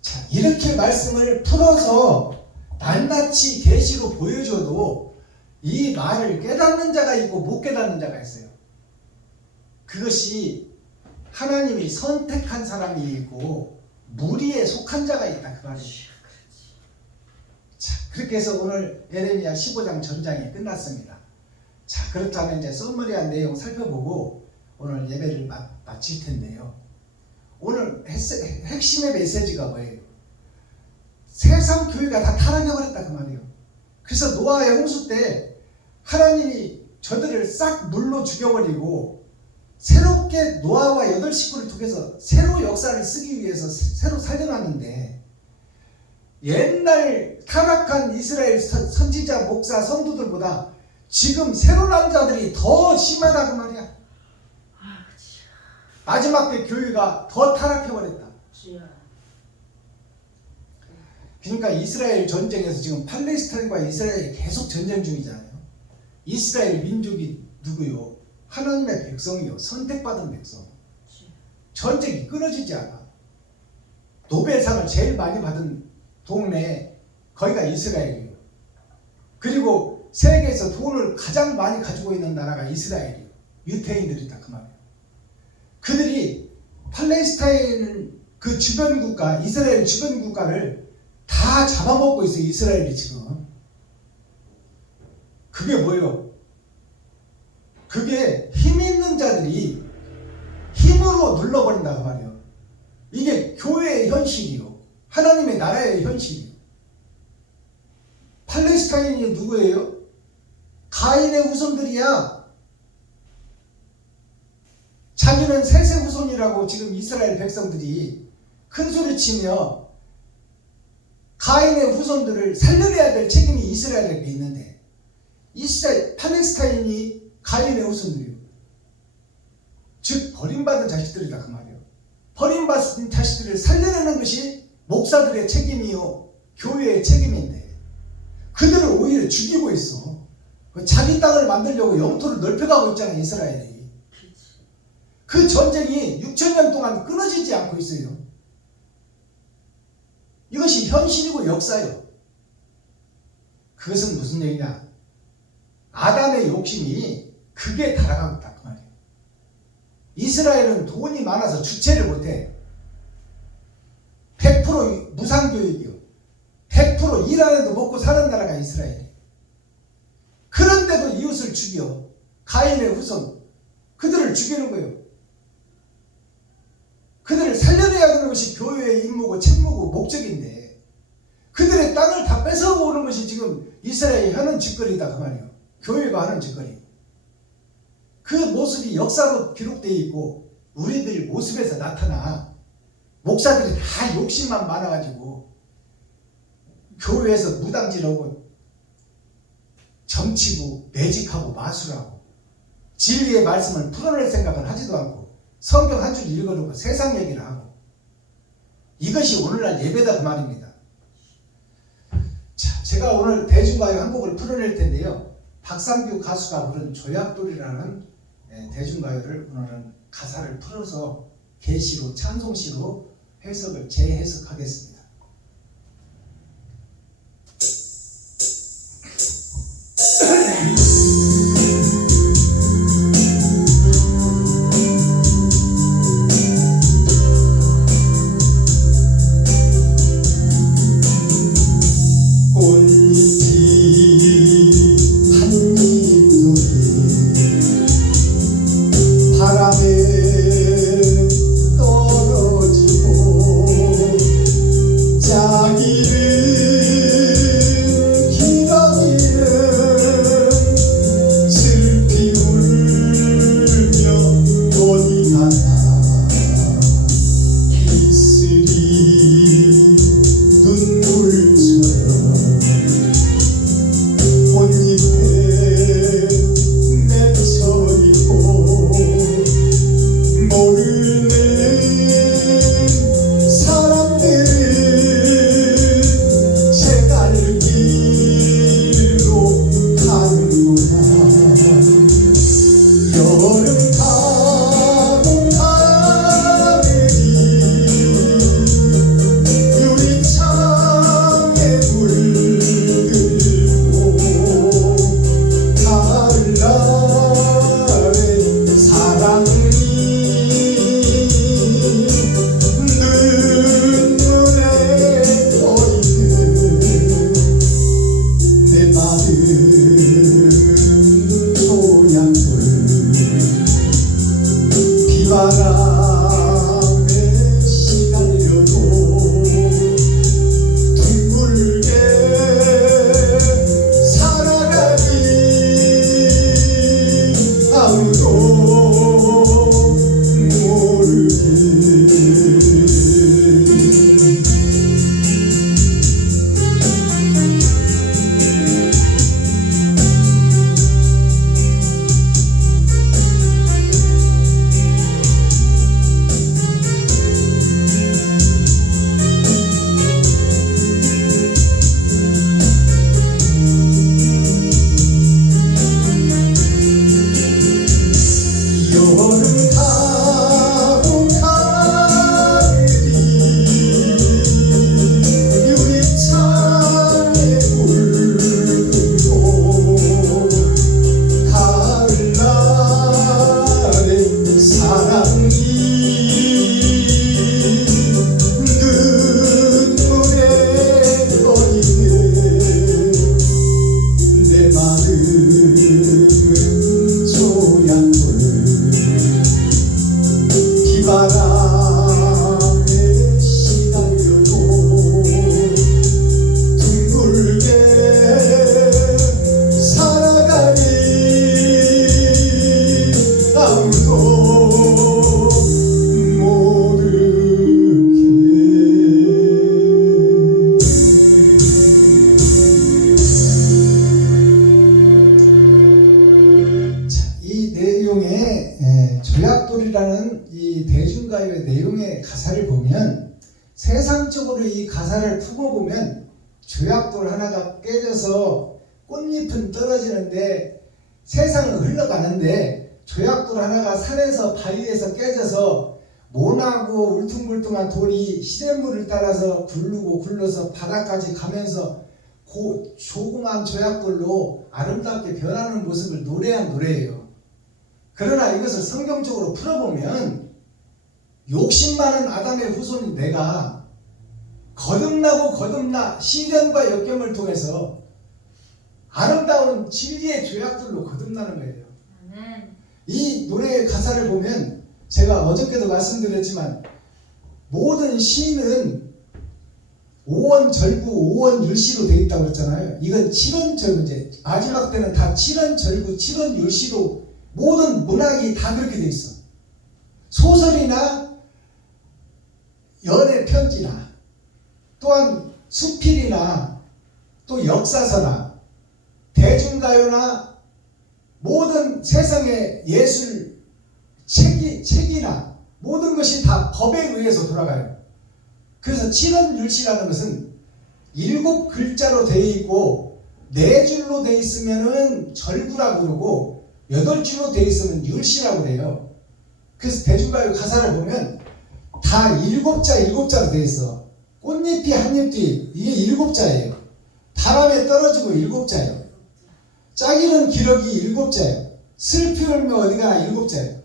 자, 이렇게 말씀을 풀어서 낱낱이 계시로 보여줘도 이 말을 깨닫는 자가 있고 못 깨닫는 자가 있어요. 그것이 하나님이 선택한 사람이 있고 무리에 속한 자가 있다 그 말이에요. 자, 그렇게 해서 오늘 예레미야 15장 전장이 끝났습니다. 자, 그렇다면 이제 서머리한 내용 살펴보고 오늘 예배를 마칠 텐데요. 오늘 핵심의 메시지가 뭐예요? 세상 교회가 다 타락해버렸다 그 말이에요. 그래서 노아의 홍수 때 하나님이 저들을 싹 물로 죽여버리고 새롭게 노아와 8식구를 통해서 새로 역사를 쓰기 위해서 새로 살려놨는데 옛날 타락한 이스라엘 선지자, 목사, 성도들보다 지금 새로 난 자들이 더 심하다 그 말이야. 마지막 때 교회가 더 타락해버렸다. 주여. 그러니까 이스라엘 전쟁에서 지금 팔레스타인과 이스라엘이 계속 전쟁 중이잖아요. 이스라엘 민족이 누구요? 하나님의 백성이요. 선택받은 백성. 전쟁이 끊어지지 않아. 노벨상을 제일 많이 받은 동네 거기가 이스라엘이에요. 그리고 세계에서 돈을 가장 많이 가지고 있는 나라가 이스라엘이에요. 유태인들이다 그 말이에요. 그들이 팔레스타인 그 주변 국가, 이스라엘 주변 국가를 다 잡아먹고 있어요. 이스라엘이 지금. 그게 뭐예요? 그게 힘 있는 자들이 힘으로 눌러버린다 그 말이에요. 이게 교회의 현실이요. 하나님의 나라의 현실이요. 팔레스타인이 누구예요? 가인의 후손들이야. 자기는 셋의 후손이라고 지금 이스라엘 백성들이 큰 소리 치며 가인의 후손들을 살려내야 될 책임이 이스라엘에게 있는데 팔레스타인이 가인의 후손들이요. 즉 버림받은 자식들이다 그 말이에요. 버림받은 자식들을 살려내는 것이 목사들의 책임이요 교회의 책임인데 그들을 오히려 죽이고 있어. 자기 땅을 만들려고 영토를 넓혀가고 있잖아요. 이스라엘이. 그 전쟁이 6,000년 동안 끊어지지 않고 있어요. 이것이 현실이고 역사예요. 그것은 무슨 얘기냐? 아담의 욕심이 극에 달아가고 있다 그 말이에요. 이스라엘은 돈이 많아서 주체를 못해. 100% 무상교육이요. 100% 일 안 해도 먹고 사는 나라가 이스라엘이에요. 그런데도 이웃을 죽여. 가인의 후손. 그들을 죽이는 거예요. 그들을 살려내야 되는 것이 교회의 임무고 책무고 목적인데 그들의 땅을 다 뺏어오는 것이 지금 이스라엘이 하는 짓거리다 그 말이에요. 교회가 하는 짓거리. 그 모습이 역사로 기록되어 있고 우리들 모습에서 나타나. 목사들이 다 욕심만 많아가지고 교회에서 무당질하고 점치고 매직하고 마술하고 진리의 말씀을 풀어낼 생각을 하지도 않고 성경 한 줄 읽어놓고 세상 얘기를 하고 이것이 오늘날 예배다 그 말입니다. 자, 제가 오늘 대중가요 한 곡을 풀어낼 텐데요. 박상규 가수가 부른 조약돌이라는 대중가요를 오늘은 가사를 풀어서 계시로 찬송시로 해석을 재해석하겠습니다. 바람에 떨어지고 모르는 사람들은 제 갈 길로 가는구나. 여름 가고 가을이 유리창에 물들고 가을날에 사랑이 눈물에 보이는 내 마음은 소양돌 비바람에 시달려도 둥글게 살아가니 아무도 모르게. 여름 가고 가을이 유리창에 물들고 가을날에 사랑이 눈물에 떠있는 내 마음은 소양돌 비바람에 시달려도 둥글게 살아가니 아무도 모르게. 자, 이 내용의 조약돌이라는 이 대중가요의 내용의 가사를 보면, 세상적으로 이 가사를 품어보면 조약돌 하나가 깨져서 꽃잎은 떨어지는데 세상은 흘러가는데, 조약돌 하나가 산에서 바위에서 깨져서 모나고 울퉁불퉁한 돌이 시냇물을 따라서 굴르고 굴러서 바다까지 가면서 조그만 조약돌로 아름답게 변하는 모습을 노래한 노래예요. 그러나 이것을 성경적으로 풀어보면, 욕심 많은 아담의 후손인 내가 거듭나고 거듭나 시련과 역경을 통해서 아름다운 진리의 조약들로 거듭나는 거예요. 이 노래의 가사를 보면, 제가 어저께도 말씀드렸지만 모든 시는 오원절구 오원율시로 되어 있다고 했잖아요. 이건 칠원절구, 이제 마지막 때는 다 칠원절구 칠원율시로 모든 문학이 다 그렇게 되어 있어. 소설이나 연애 편지나 또한 수필이나 또 역사서나 대중가요나 모든 세상의 예술 책이나 모든 것이 다 법에 의해서 돌아가요. 그래서 칠원율시라는 것은 7글자로 되어 있고 4줄로 되어 있으면은 절구라고 그러고 8줄로 되어 있으면 율시라고 그래요. 그래서 대중가요 가사를 보면 다 7자로 되어 있어. 꽃잎이 한 잎이 이게 7자예요. 바람에 떨어지고 7자예요. 짝이는 기러기 7자예요. 슬피 울며 어디 가나 7자예요.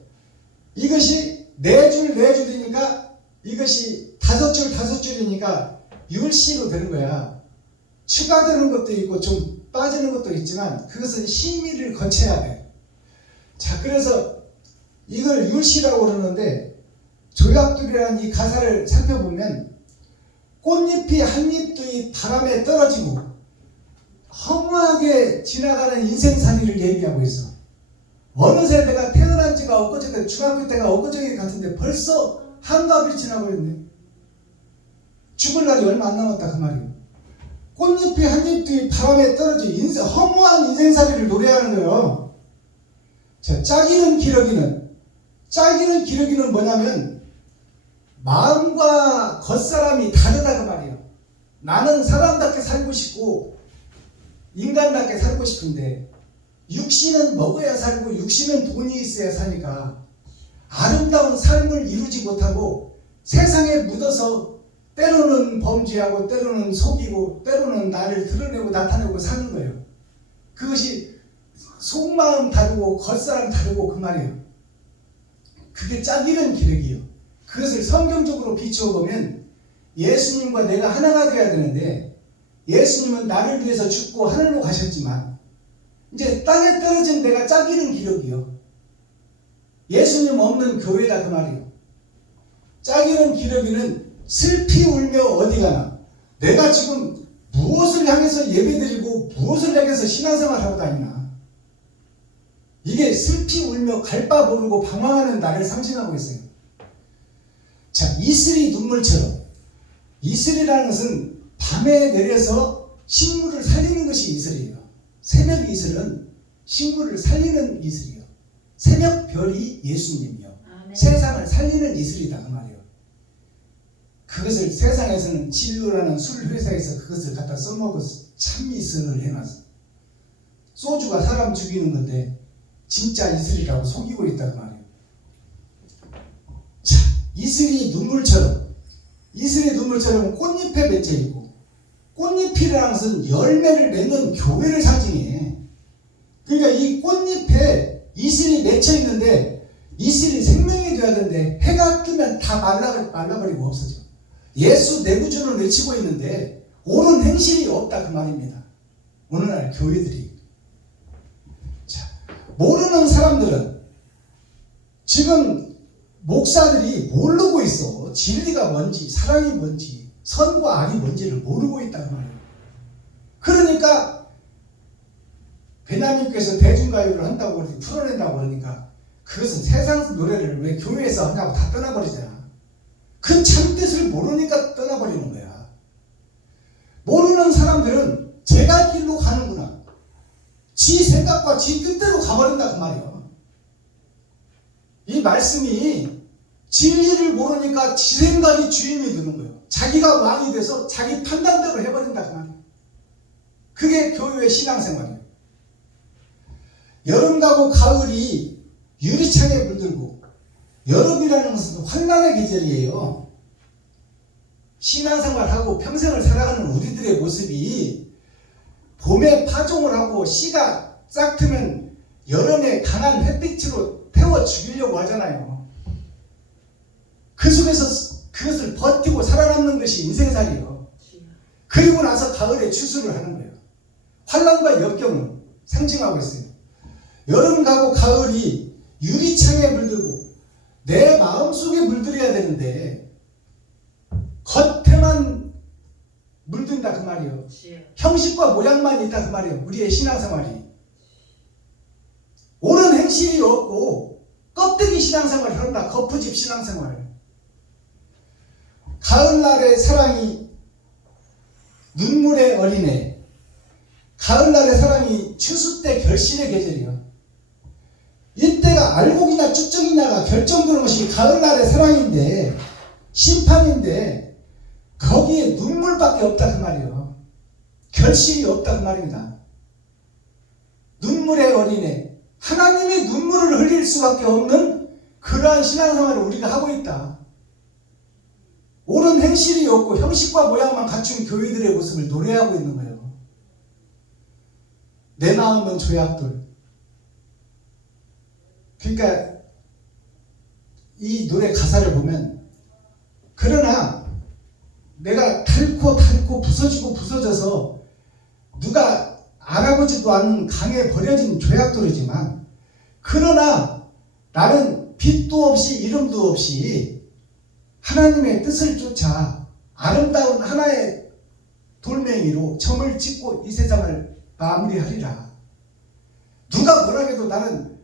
이것이 4줄이니까 이것이 5줄이니까 율시로 되는 거야. 추가되는 것도 있고 좀 빠지는 것도 있지만 그것은 심의를 거쳐야 돼. 자, 그래서 이걸 율시라고 그러는데, 조약돌이라는 이 가사를 살펴보면 꽃잎이 한 잎도 바람에 떨어지고 허무하게 지나가는 인생살이를 얘기하고 있어. 어느새 내가 태어난 지가 엊그저께, 중학교 때가 엊그저께 같은데 벌써 한가을이 지나버렸네. 죽을 날이 얼마 안 남았다 그 말이에요. 꽃잎이 한 잎도 바람에 떨어져 허무한 인생살이를 노래하는 거예요. 자, 짝이는 기러기는 짝이는 기러기는 뭐냐면 마음과 겉사람이 다르다 그 말이에요. 나는 사람답게 살고 싶고 인간답게 살고 싶은데 육신은 먹어야 살고 육신은 돈이 있어야 사니까 아름다운 삶을 이루지 못하고 세상에 묻어서 때로는 범죄하고 때로는 속이고 때로는 나를 드러내고 나타내고 사는 거예요. 그것이 속마음 다르고 겉사람 다르고 그 말이에요. 그게 짝이는 기러기예요. 그것을 성경적으로 비추어 보면 예수님과 내가 하나가 되어야 되는데 예수님은 나를 위해서 죽고 하늘로 가셨지만 이제 땅에 떨어진 내가 짝이는 기러기요. 예수님 없는 교회다 그 말이에요. 짝이는 기러기는 슬피 울며 어디 가나 내가 지금 무엇을 향해서 예배드리고 무엇을 향해서 신앙생활하고 다니나 이게 슬피 울며 갈 바 모르고 방황하는 나를 상징하고 있어요. 자, 이슬이 눈물처럼 이슬이라는 것은 밤에 내려서 식물을 살리는 것이 이슬이에요. 새벽 이슬은 식물을 살리는 이슬이에요. 새벽 별이 예수님이요. 세상을 살리는 이슬이다 그 말이에요. 그것을 세상에서는 진로라는 술 회사에서 그것을 갖다 써먹어서 참 이슬을 해놨어. 소주가 사람 죽이는 건데 진짜 이슬이라고 속이고 있다 그 말이에요. 자, 이슬이 눈물처럼 꽃잎에 맺혀 있고 꽃잎이라는 것은 열매를 맺는 교회를 상징해. 그러니까 이 꽃잎에 이슬이 맺혀 있는데 이슬이 생명이 되어야 되는데 해가 뜨면 다 말라버리고 없어져. 예수 내구주는 외치고 있는데 옳은 행실이 없다 그 말입니다. 오늘날 교회들이. 자, 모르는 사람들은 지금 목사들이 모르고 있어. 진리가 뭔지 사랑이 뭔지 선과 악이 뭔지를 모르고 있다 그 말이에요. 그러니까 베냐민께서 대중가요를 한다고 그러니 풀어낸다고 그러니까 그것은 세상 노래를 왜 교회에서 하냐고 다 떠나버리잖아. 그 참뜻을 모르니까 떠나버리는 거야. 모르는 사람들은 제갈 길로 가는구나. 지 생각과 지 뜻대로 가버린다 그 말이야. 이 말씀이 진리를 모르니까 지 생각이 주인이 되는 거예요. 자기가 왕이 돼서 자기 판단대로 해버린다 그 말이에요. 그게 교회의 신앙생활이에요. 여름 가고 가을이 유리창에 물들고 여름이라는 것은 환난의 계절이에요. 신앙생활하고 평생을 살아가는 우리들의 모습이 봄에 파종을 하고 씨가 싹 트면 여름에 강한 햇빛으로 태워 죽이려고 하잖아요. 그 속에서 그것을 버티고 살아남는 것이 인생살이에요. 그리고 나서 가을에 추수를 하는 거예요. 환난과 역경을 상징하고 있어요. 여름 가고 가을이 유리창에 물들고 내 마음속에 물들여야 되는데 겉에만 물든다 그 말이에요. 형식과 모양만 있다 그 말이에요. 우리의 신앙생활이 옳은 행실이 없고 껍데기 신앙생활을 한다. 거푸집 신앙생활. 가을날의 사랑이 눈물의 어린애. 가을날의 사랑이 추수 때 결실의 계절이에요. 이때가 알곡이나 쭉정이냐가 결정되는 것이 가을날의 사랑인데 심판인데 거기에 눈물밖에 없다 그 말이에요. 결실이 없다 그 말입니다. 눈물의 어린애. 하나님의 눈물을 흘릴 수밖에 없는 그러한 신앙생활을 우리가 하고 있다. 옳은 행실이 없고 형식과 모양만 갖춘 교회들의 모습을 노래하고 있는 거예요. 내 마음은 조약돌. 그러니까 이 노래 가사를 보면 그러나 내가 닳고 부서져서 누가 알아보지도 않은 강에 버려진 조약돌이지만 그러나 나는 빛도 없이 이름도 없이 하나님의 뜻을 쫓아 아름다운 하나의 돌멩이로 점을 찍고 이 세상을 마무리하리라. 누가 뭐라 해도 나는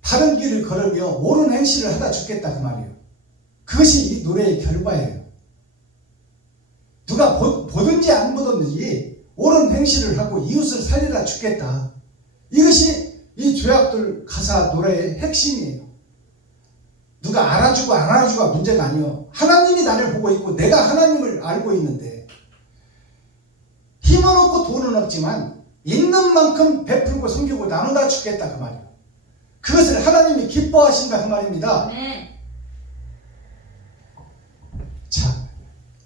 바른 길을 걸으며 옳은 행실을 하다 죽겠다 그 말이에요. 그것이 이 노래의 결과예요. 누가 보든지 안 보든지 옳은 행실을 하고 이웃을 살리다 죽겠다. 이것이 이 조약돌 가사 노래의 핵심이에요. 누가 알아주고 안 알아주고가 문제가 아니요. 하나님이 나를 보고 있고 내가 하나님을 알고 있는데 힘은 없고 돈은 없지만 있는 만큼 베풀고 섬기고 나누다 주겠다 그 말이에요. 그것을 하나님이 기뻐하신다 그 말입니다. 네. 자,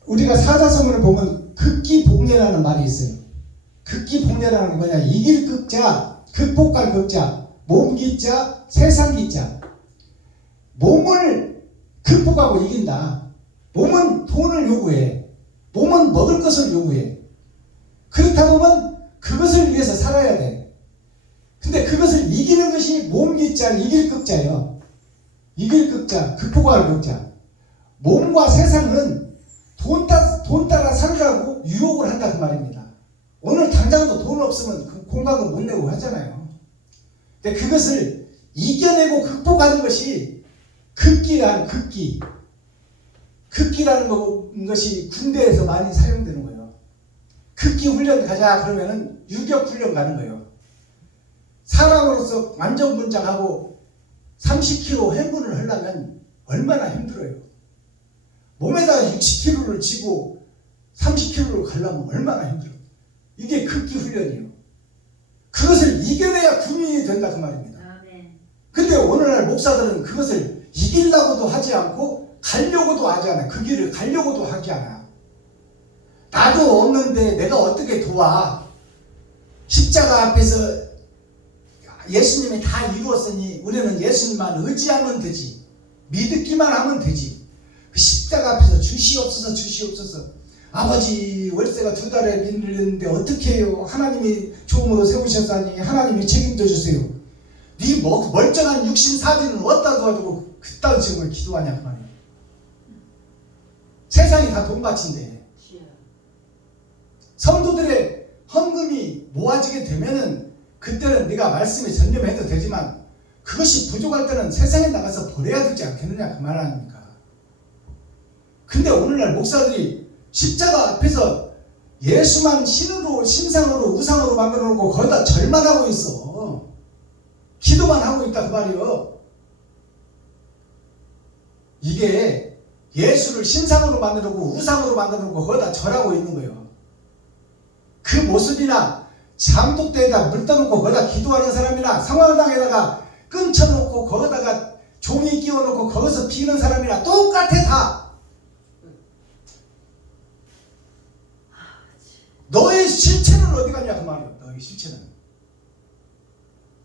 우리가 사자성어를 보면 극기복례라는 말이 있어요. 극기복례라는 게 뭐냐? 이길 극자, 극복할 극자, 몸기자, 세상기자. 몸을 극복하고 이긴다. 몸은 돈을 요구해. 몸은 먹을 것을 요구해. 그렇다 보면 그것을 위해서 살아야 돼. 근데 그것을 이기는 것이 몸기자, 이길 극자예요. 이길 극자, 극복할 극자. 몸과 세상은 돈 따라 살으라고 유혹을 한다 그 말입니다. 오늘 당장도 돈 없으면 그 공각은 못 내고 하잖아요. 근데 그것을 이겨내고 극복하는 것이 극기라는 극기. 극기라는 것이 군대에서 많이 사용되는 거예요. 극기 훈련 가자 그러면은 유격 훈련 가는 거예요. 사람으로서 완전분장하고 30kg 행군을 하려면 얼마나 힘들어요. 몸에다 60kg를 지고 30kg를 가려면 얼마나 힘들어요. 이게 극기 훈련이에요. 그것을 이겨내야 군인이 된다 그 말입니다. 근데 오늘날 목사들은 그것을 이기려고도 하지 않고 가려고도 하지 않아요. 그 길을 가려고도 하지 않아요. 나도 없는데 내가 어떻게 도와. 십자가 앞에서 예수님이 다 이루었으니 우리는 예수님만 의지하면 되지. 믿기만 하면 되지. 그 십자가 앞에서 주시옵소서 주시옵소서. 아버지 월세가 2달에 밀리는데 어떻게 해요. 하나님이 종으로 세우셨다니 하나님이 책임져 주세요. 네 멀쩡한 육신 사진은 어디다 두어두고 그딴 식으로 기도하냐 그 말이에요. 세상이 다 돈밭인데 성도들의 헌금이 모아지게 되면은 그때는 네가 말씀에 전념해도 되지만 그것이 부족할 때는 세상에 나가서 버려야 되지 않겠느냐 그 말 아닙니까? 근데 오늘날 목사들이 십자가 앞에서 예수만 신으로 신상으로 우상으로 만들어 놓고 거기다 절만 하고 있어. 기도만 하고 있다 그 말이요. 이게 예수를 신상으로 만들어 놓고 우상으로 만들어 놓고 거기다 절하고 있는 거예요. 그 모습이나 잠독대에다 물 떠놓고 거기다 기도하는 사람이나 성화당에다가 끊쳐놓고 거기다가 종이 끼워놓고 거기서 피는 사람이나 똑같아 다. 너의 실체는 어디 갔냐 그 말이에요. 너의 실체는.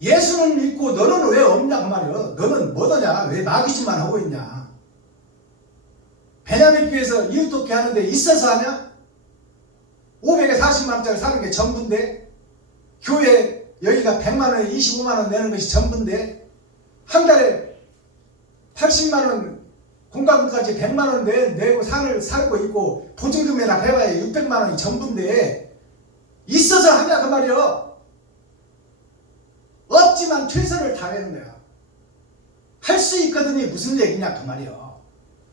예수는 있고 너는 왜 없냐 그 말이에요. 너는 뭐더냐. 왜 마귀짓만 하고 있냐. 베냐민 교회에서 이웃돕기 하는데 있어서 하냐? 500에 40만원짜리 사는 게 전부인데 교회 여기가 100만원에 25만원 내는 것이 전부인데 한 달에 80만원 공과금까지 100만원 내고 살고 있고 보증금이나 배봐야 600만원이 전부인데 있어서 하냐 그 말이요. 없지만 최선을 다하는 거야. 할 수 있거든요. 무슨 얘기냐 그 말이요.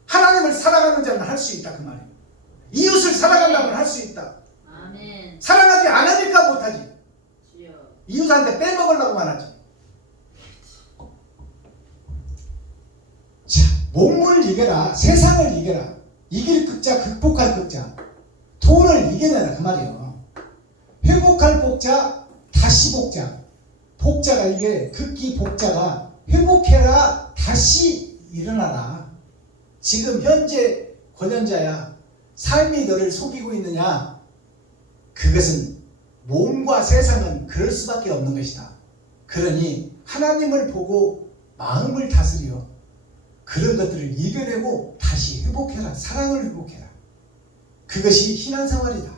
하나님을 사랑하는 자는 할 수 있다 그 말이에요. 이웃을 사랑한다면 할 수 있다. 아멘. 사랑하지 않으니까 못하지. 주여. 이웃한테 빼먹으려고만 하지. 자, 몸을 이겨라. 세상을 이겨라. 이길 극자, 극복할 극자. 돈을 이겨내라 그 말이에요. 회복할 복자, 다시 복자. 복자가 이게 극기 복자가 회복해라, 다시 일어나라. 지금 현재 권현자야. 삶이 너를 속이고 있느냐? 그것은 몸과 세상은 그럴 수밖에 없는 것이다. 그러니 하나님을 보고 마음을 다스려 그런 것들을 이겨내고 다시 회복해라. 사랑을 회복해라. 그것이 신앙생활이다.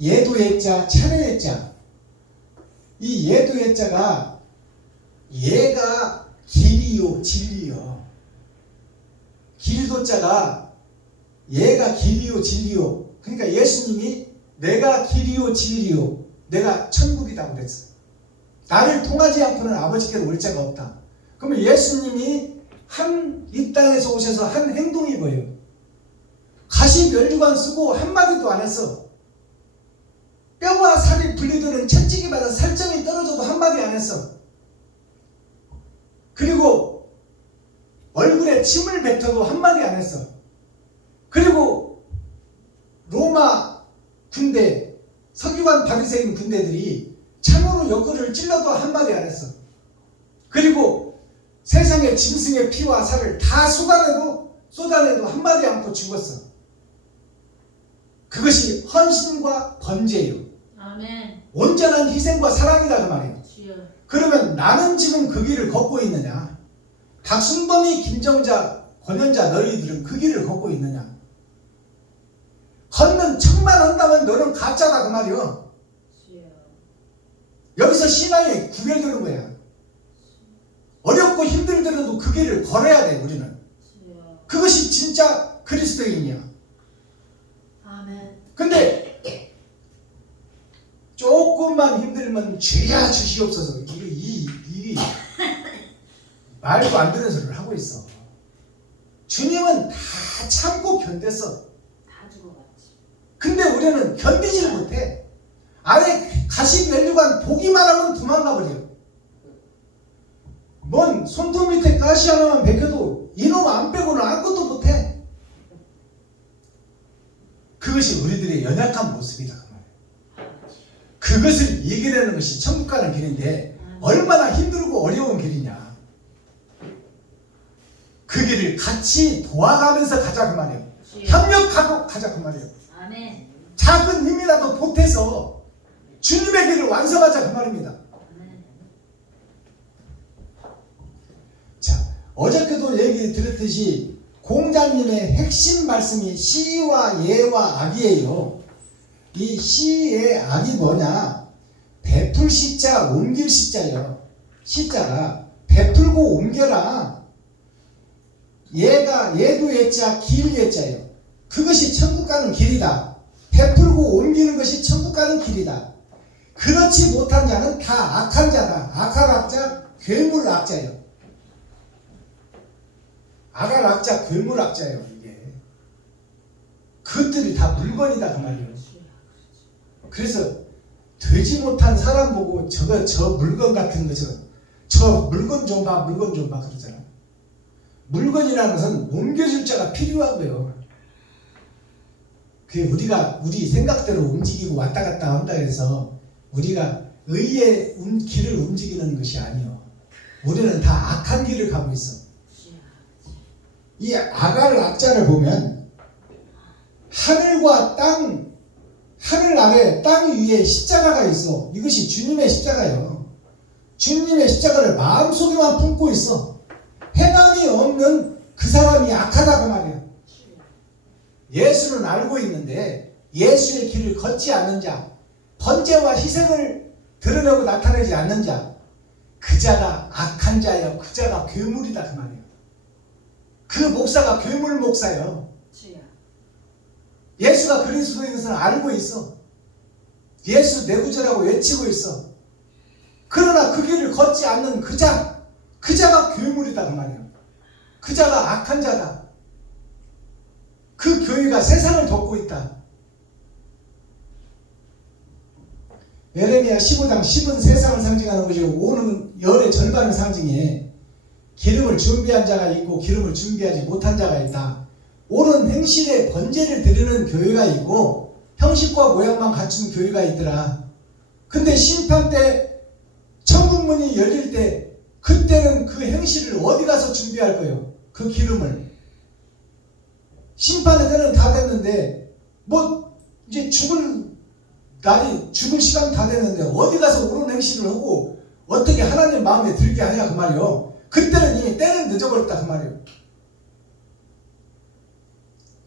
예도예자, 차례예자. 이 예도예자가 예가 길이요 진리요. 길도자가 예가 길이요 진리요. 그러니까 예수님이 내가 길이요 진리요 내가 천국이다 그랬어. 나를 통하지 않고는 아버지께로 올 자가 없다. 그러면 예수님이 이 땅에서 오셔서 한 행동이 뭐예요? 가시 면류관 쓰고 한마디도 안 했어. 뼈와 살이 분리되는 채찍이 맞아 살점이 떨어져도 한마디 안 했어. 그리고 눈에 침을 뱉어도 한마디 안 했어. 그리고 로마 군대, 서기관 바리새인 군대들이 창으로 옆구리를 찔러도 한마디 안 했어. 그리고 세상의 짐승의 피와 살을 다 쏟아내도 한마디 않고 죽었어. 그것이 헌신과 번제예요. 아멘. 온전한 희생과 사랑이다 그 말이에요. 주여. 그러면 나는 지금 그 길을 걷고 있느냐? 박순범이, 김정자, 권현자 너희들은 그 길을 걷고 있느냐? 걷는 척만 한다면 너는 가짜다 그 말이요. 주여. 여기서 신앙이 구별되는 거야. 어렵고 힘들더라도 그 길을 걸어야 돼 우리는. 주여. 그것이 진짜 그리스도인이야. 아멘. 근데 조금만 힘들면 주야 주시옵소서. 이 말도 안 되는 소리를 하고 있어. 주님은 다 참고 견뎠어. 다 죽어갔지. 근데 우리는 견디지를 못해. 아예 가시면류관 보기만 하면 도망가 버려. 뭔 손톱 밑에 가시 하나만 베껴도 이놈 안 빼고는 아무것도 못해. 그것이 우리들의 연약한 모습이다 그 말이에요. 그것을 이겨내는 것이 천국 가는 길인데 얼마나 힘들고 어려운 길이냐. 그 길을 같이 도와가면서 가자 그 말이에요. 협력하고 가자 그 말이에요. 아멘. 작은 힘이라도 보태서 주님의 길을 완성하자 그 말입니다. 아멘. 자, 어저께도 얘기 드렸듯이 공자님의 핵심 말씀이 시와 예와 악이에요. 이 시의 악이 뭐냐? 베풀 시자, 옮길 시자예요. 시자가 베풀고 옮겨라. 얘도 예자, 길 예자예요. 그것이 천국 가는 길이다. 베풀고 옮기는 것이 천국 가는 길이다. 그렇지 못한 자는 다 악한 자다. 악한 악자, 괴물 악자예요. 악한 악자, 괴물 악자예요. 이게 그것들이 다 물건이다 그 말이에요. 그래서 되지 못한 사람 보고 저 물건 같은 거 저 물건 좀 봐, 물건 좀 봐 그러잖아. 물건이라는 것은 옮겨줄 자가 필요하고요. 그게 우리 생각대로 움직이고 왔다 갔다 한다 해서 우리가 의의 길을 움직이는 것이 아니요. 우리는 다 악한 길을 가고 있어. 이 아갈 악자를 보면 하늘과 땅, 하늘 아래 땅 위에 십자가가 있어. 이것이 주님의 십자가예요. 주님의 십자가를 마음속에만 품고 있어. 행함이 없는 그 사람이 악하다 그 말이에요. 예수는 알고 있는데 예수의 길을 걷지 않는 자, 번제와 희생을 드러내고 나타내지 않는 자, 그 자가 악한 자예요. 그 자가 괴물이다 그 말이에요. 그 목사가 괴물 목사예요. 예수가 그리스도인 것을 알고 있어. 예수 내 구주라고 외치고 있어. 그러나 그 길을 걷지 않는 그 자가 괴물이다 그 말이에요. 그 자가 악한 자다. 그 교회가 세상을 덮고 있다. 예레미야 15장 10은 세상을 상징하는 것이고 오는 열의 절반을 상징해. 기름을 준비한 자가 있고 기름을 준비하지 못한 자가 있다. 옳은 행실에 번제를 드리는 교회가 있고 형식과 모양만 갖춘 교회가 있더라. 근데 심판 때 천국문이 열릴 때 그때는 그 행실을 어디 가서 준비할 거예요? 그 기름을. 심판의 때는 다 됐는데 뭐 이제 죽을 시간 다 됐는데 어디 가서 옳은 행실을 하고 어떻게 하나님 마음에 들게 하냐 그 말이요. 그때는 이미 때는 늦어버렸다 그 말이에요.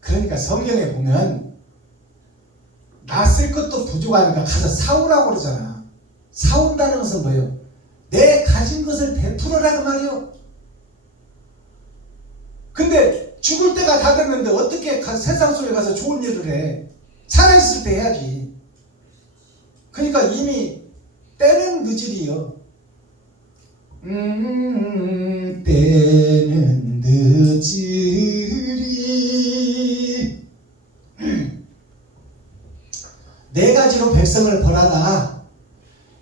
그러니까 성경에 보면 나 쓸 것도 부족하니까 가서 사오라고 그러잖아. 사온다는 것은 뭐예요? 내 가진 것을 베풀어라 그 말이에요. 근데 죽을 때가 다 됐는데 어떻게 세상 속에 가서 좋은 일을 해? 살아있을 때 해야지. 그러니까 이미 때는 늦으리요. 때는 늦으리. 네 가지로 백성을 벌하다.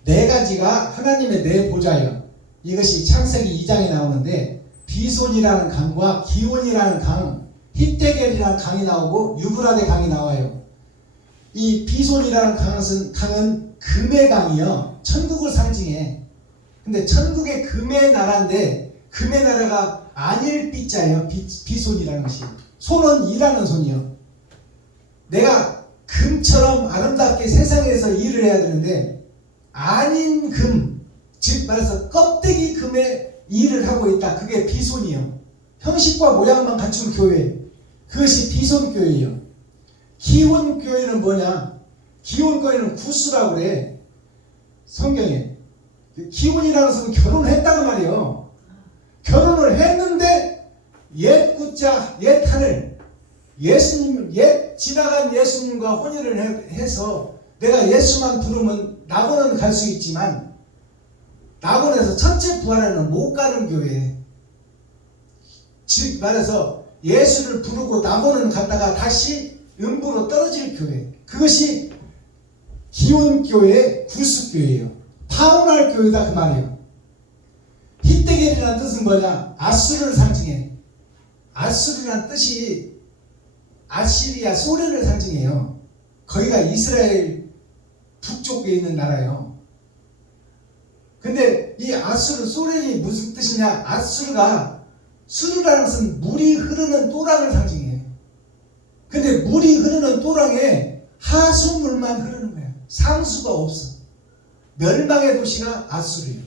네 가지가 하나님의 네 보좌예요. 이것이 창세기 2장에 나오는데 비손이라는 강과 기온이라는 강, 히데겔이라는 강이 나오고 유브라데 강이 나와요. 이 비손이라는 강은 금의 강이요. 천국을 상징해. 근데 천국의 금의 나라인데 금의 나라가 안일비자예요. 비손이라는 것이. 손은 일하는 손이요. 내가 금처럼 아름답게 세상에서 일을 해야 되는데 아닌 금, 즉 말해서 껍데기 금의 일을 하고 있다. 그게 비손이요. 형식과 모양만 갖춘 교회. 그것이 비손교회예요. 기원교회는 뭐냐? 기원교회는 구수라고 그래. 성경에. 기원이라는 것은 결혼했다고 말이에요. 결혼을 했는데 옛 구자, 옛 하늘, 예수님, 옛 지나간 예수님과 혼인을 해서 내가 예수만 부르면 낙원은 갈 수 있지만 낙원에서 첫째 부활에는 못 가는 교회. 즉 말해서 예수를 부르고 낙원은 갔다가 다시 음부로 떨어질 교회. 그것이 기원교회의 구수교회예요. 파혼할 교회다 그 말이에요. 히데겔이라는 뜻은 뭐냐? 아수르를 상징해. 아수르라는 뜻이 아시리아 소련을 상징해요. 거기가 이스라엘 북쪽에 있는 나라예요. 근데 이 아수르 소련이 무슨 뜻이냐? 아수르가 수르라는 것은 물이 흐르는 또랑을 상징해요. 근데 물이 흐르는 또랑에 하수물만 흐르는 거야. 상수가 없어. 멸망의 도시가 아수르예요.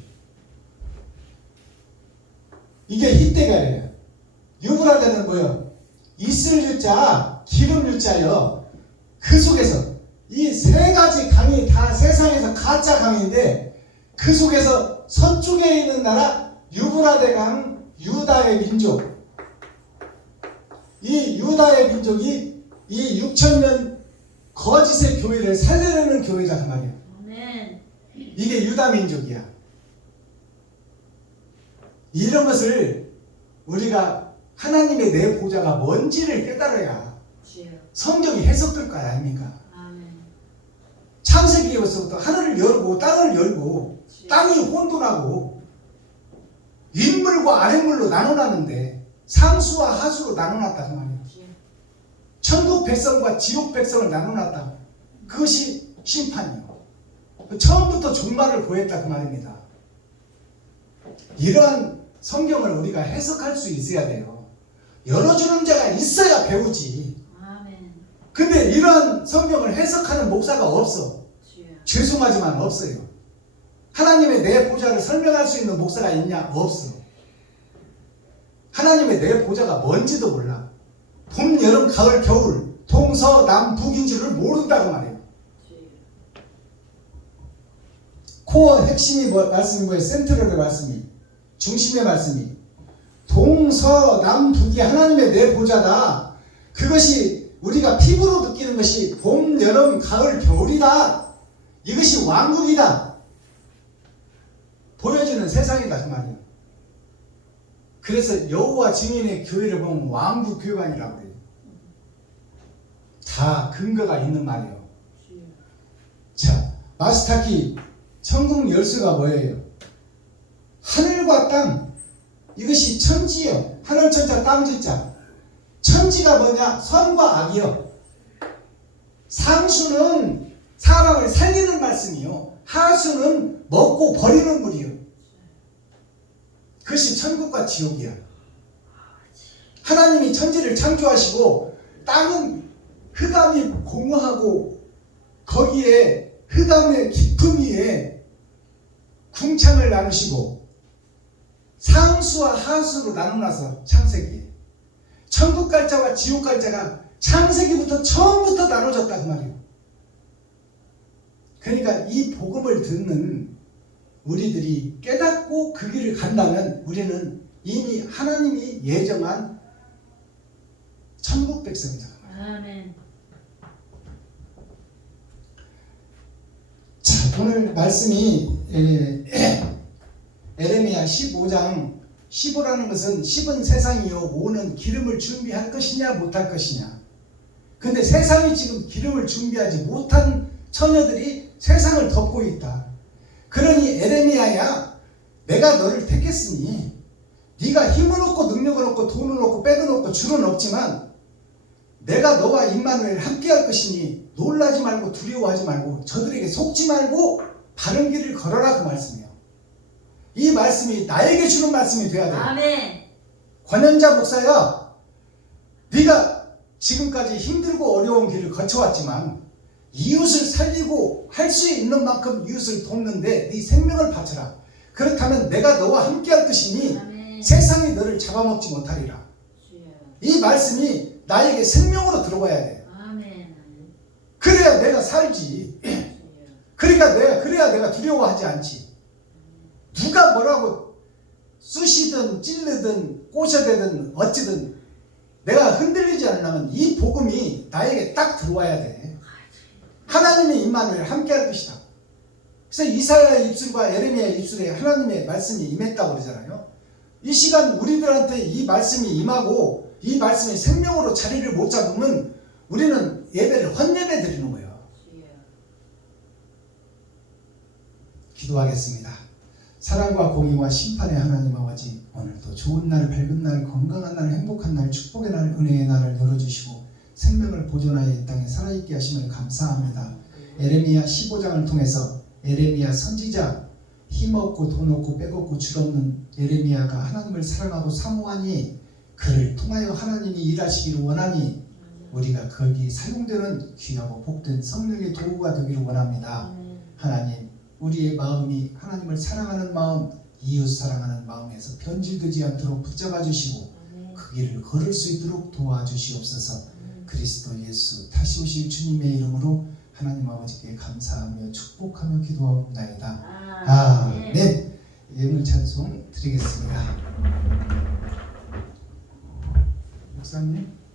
이게 히데겔이에요. 유브라데는 뭐예요? 있을 유자, 기름 유자요. 그 속에서 이 세 가지 강이 다 세상에서 가짜 강인데 그 속에서 서쪽에 있는 나라 유브라데 강, 유다의 민족. 이 유다의 민족이 이 6,000년 거짓의 교회를 살려내는 교회다 그 말이에요. 아멘. 이게 유다 민족이야. 이런 것을 우리가 하나님의 내 보좌가 뭔지를 깨달아야 주여. 성경이 해석될 거 아닙니까? 아멘. 창세기에서부터 하늘을 열고 땅을 열고 주여. 땅이 혼돈하고 윗물과 아랫물로 나눠놨는데 상수와 하수로 나눠놨다 그 말이에요. 주여. 천국 백성과 지옥 백성을 나눠놨다. 그것이 심판이요. 처음부터 종말을 보였다 그 말입니다. 이러한 성경을 우리가 해석할 수 있어야 돼요. 열어주는 자가 있어야 배우지. 아멘. 근데 이러한 성경을 해석하는 목사가 없어. 주여. 죄송하지만 없어요. 하나님의 내 보좌를 설명할 수 있는 목사가 있냐? 없어. 하나님의 내 보좌가 뭔지도 몰라. 봄, 여름, 가을, 겨울, 동서, 남, 북인 줄을 모른다고 말해요. 주여. 코어 핵심이 말씀이 뭐예요? 센트럴의 말씀이. 중심의 말씀이. 동서, 남, 북이 하나님의 내 보좌다. 그것이 우리가 피부로 느끼는 것이 봄, 여름, 가을, 겨울이다. 이것이 왕국이다. 보여주는 세상이다 그 말이에요. 그래서 여호와 증인의 교회를 보면 왕국 교회관이라고 해요. 다 근거가 있는 말이에요. 주여. 자, 마스타키 천국 열쇠가 뭐예요? 하늘과 땅, 이것이 천지요. 하늘천자 땅지자. 천지가 뭐냐? 선과 악이요. 상수는 사람을 살리는 말씀이요. 하수는 먹고 버리는 물이요. 그것이 천국과 지옥이야. 하나님이 천지를 창조하시고 땅은 흑암이 공허하고 거기에 흑암의 깊음 위에 궁창을 나누시고 상수와 하수로 나눠놔서 창세기에 천국 갈자와 지옥 갈자가 창세기부터 처음부터 나눠졌다 그 말이에요. 그러니까 이 복음을 듣는 우리들이 깨닫고 그 길을 간다면 우리는 이미 하나님이 예정한 천국 백성이다. 아멘. 자, 오늘 말씀이 에레미야 15장 15라는 것은 10은 세상이요 5는 기름을 준비할 것이냐 못할 것이냐. 근데 세상이 지금 기름을 준비하지 못한 처녀들이 세상을 덮고 있다. 그러니 에레미야야 내가 너를 택했으니 네가 힘은 없고 능력은 없고 돈은 없고 백은 없고 줄은 없지만 내가 너와 임마누엘 함께할 것이니 놀라지 말고 두려워하지 말고 저들에게 속지 말고 바른 길을 걸어라 그 말씀이에요. 이 말씀이 나에게 주는 말씀이 돼야 돼요. 아멘. 권현자 목사야, 네가 지금까지 힘들고 어려운 길을 거쳐왔지만 이웃을 살리고 할 수 있는 만큼 이웃을 돕는데 네 생명을 바쳐라. 그렇다면 내가 너와 함께할 것이니 아멘. 세상이 너를 잡아먹지 못하리라. 주여. 이 말씀이 나에게 생명으로 들어와야 돼. 아멘. 그래야 내가 살지. 주여. 그래야 내가 두려워하지 않지. 누가 뭐라고 쑤시든 찔르든 꼬셔대든 어찌든 내가 흔들리지 않으려면 이 복음이 나에게 딱 들어와야 돼. 하나님의 임마누엘 함께할 것이다. 그래서 이사야의 입술과 에레미야의 입술에 하나님의 말씀이 임했다고 그러잖아요. 이 시간 우리들한테 이 말씀이 임하고 이 말씀이 생명으로 자리를 못 잡으면 우리는 예배를 헛예배 드리는 거예요. 주여. 기도하겠습니다. 사랑과 공의와 심판의 하나님 아버지, 오늘도 좋은 날, 밝은 날, 건강한 날, 행복한 날, 축복의 날, 은혜의 날을 열어주시고 생명을 보존하여 이 땅에 살아있게 하심을 감사합니다. 에레미야 15장을 통해서 에레미야 선지자, 힘없고 돈 없고 백 없고 줄 없는 에레미야가 하나님을 사랑하고 사모하니 그를 통하여 하나님이 일하시기를 원하니 우리가 거기 사용되는 귀하고 복된 성령의 도구가 되기를 원합니다. 하나님, 우리의 마음이 하나님을 사랑하는 마음, 이웃 사랑하는 마음에서 변질되지 않도록 붙잡아 주시고 그 길을 걸을 수 있도록 도와주시옵소서. 그리스도 예수 다시 오실 주님의 이름으로 하나님 아버지께 감사하며 축복하며 기도하옵나이다. 아멘. 예물 찬송 드리겠습니다. 목사님.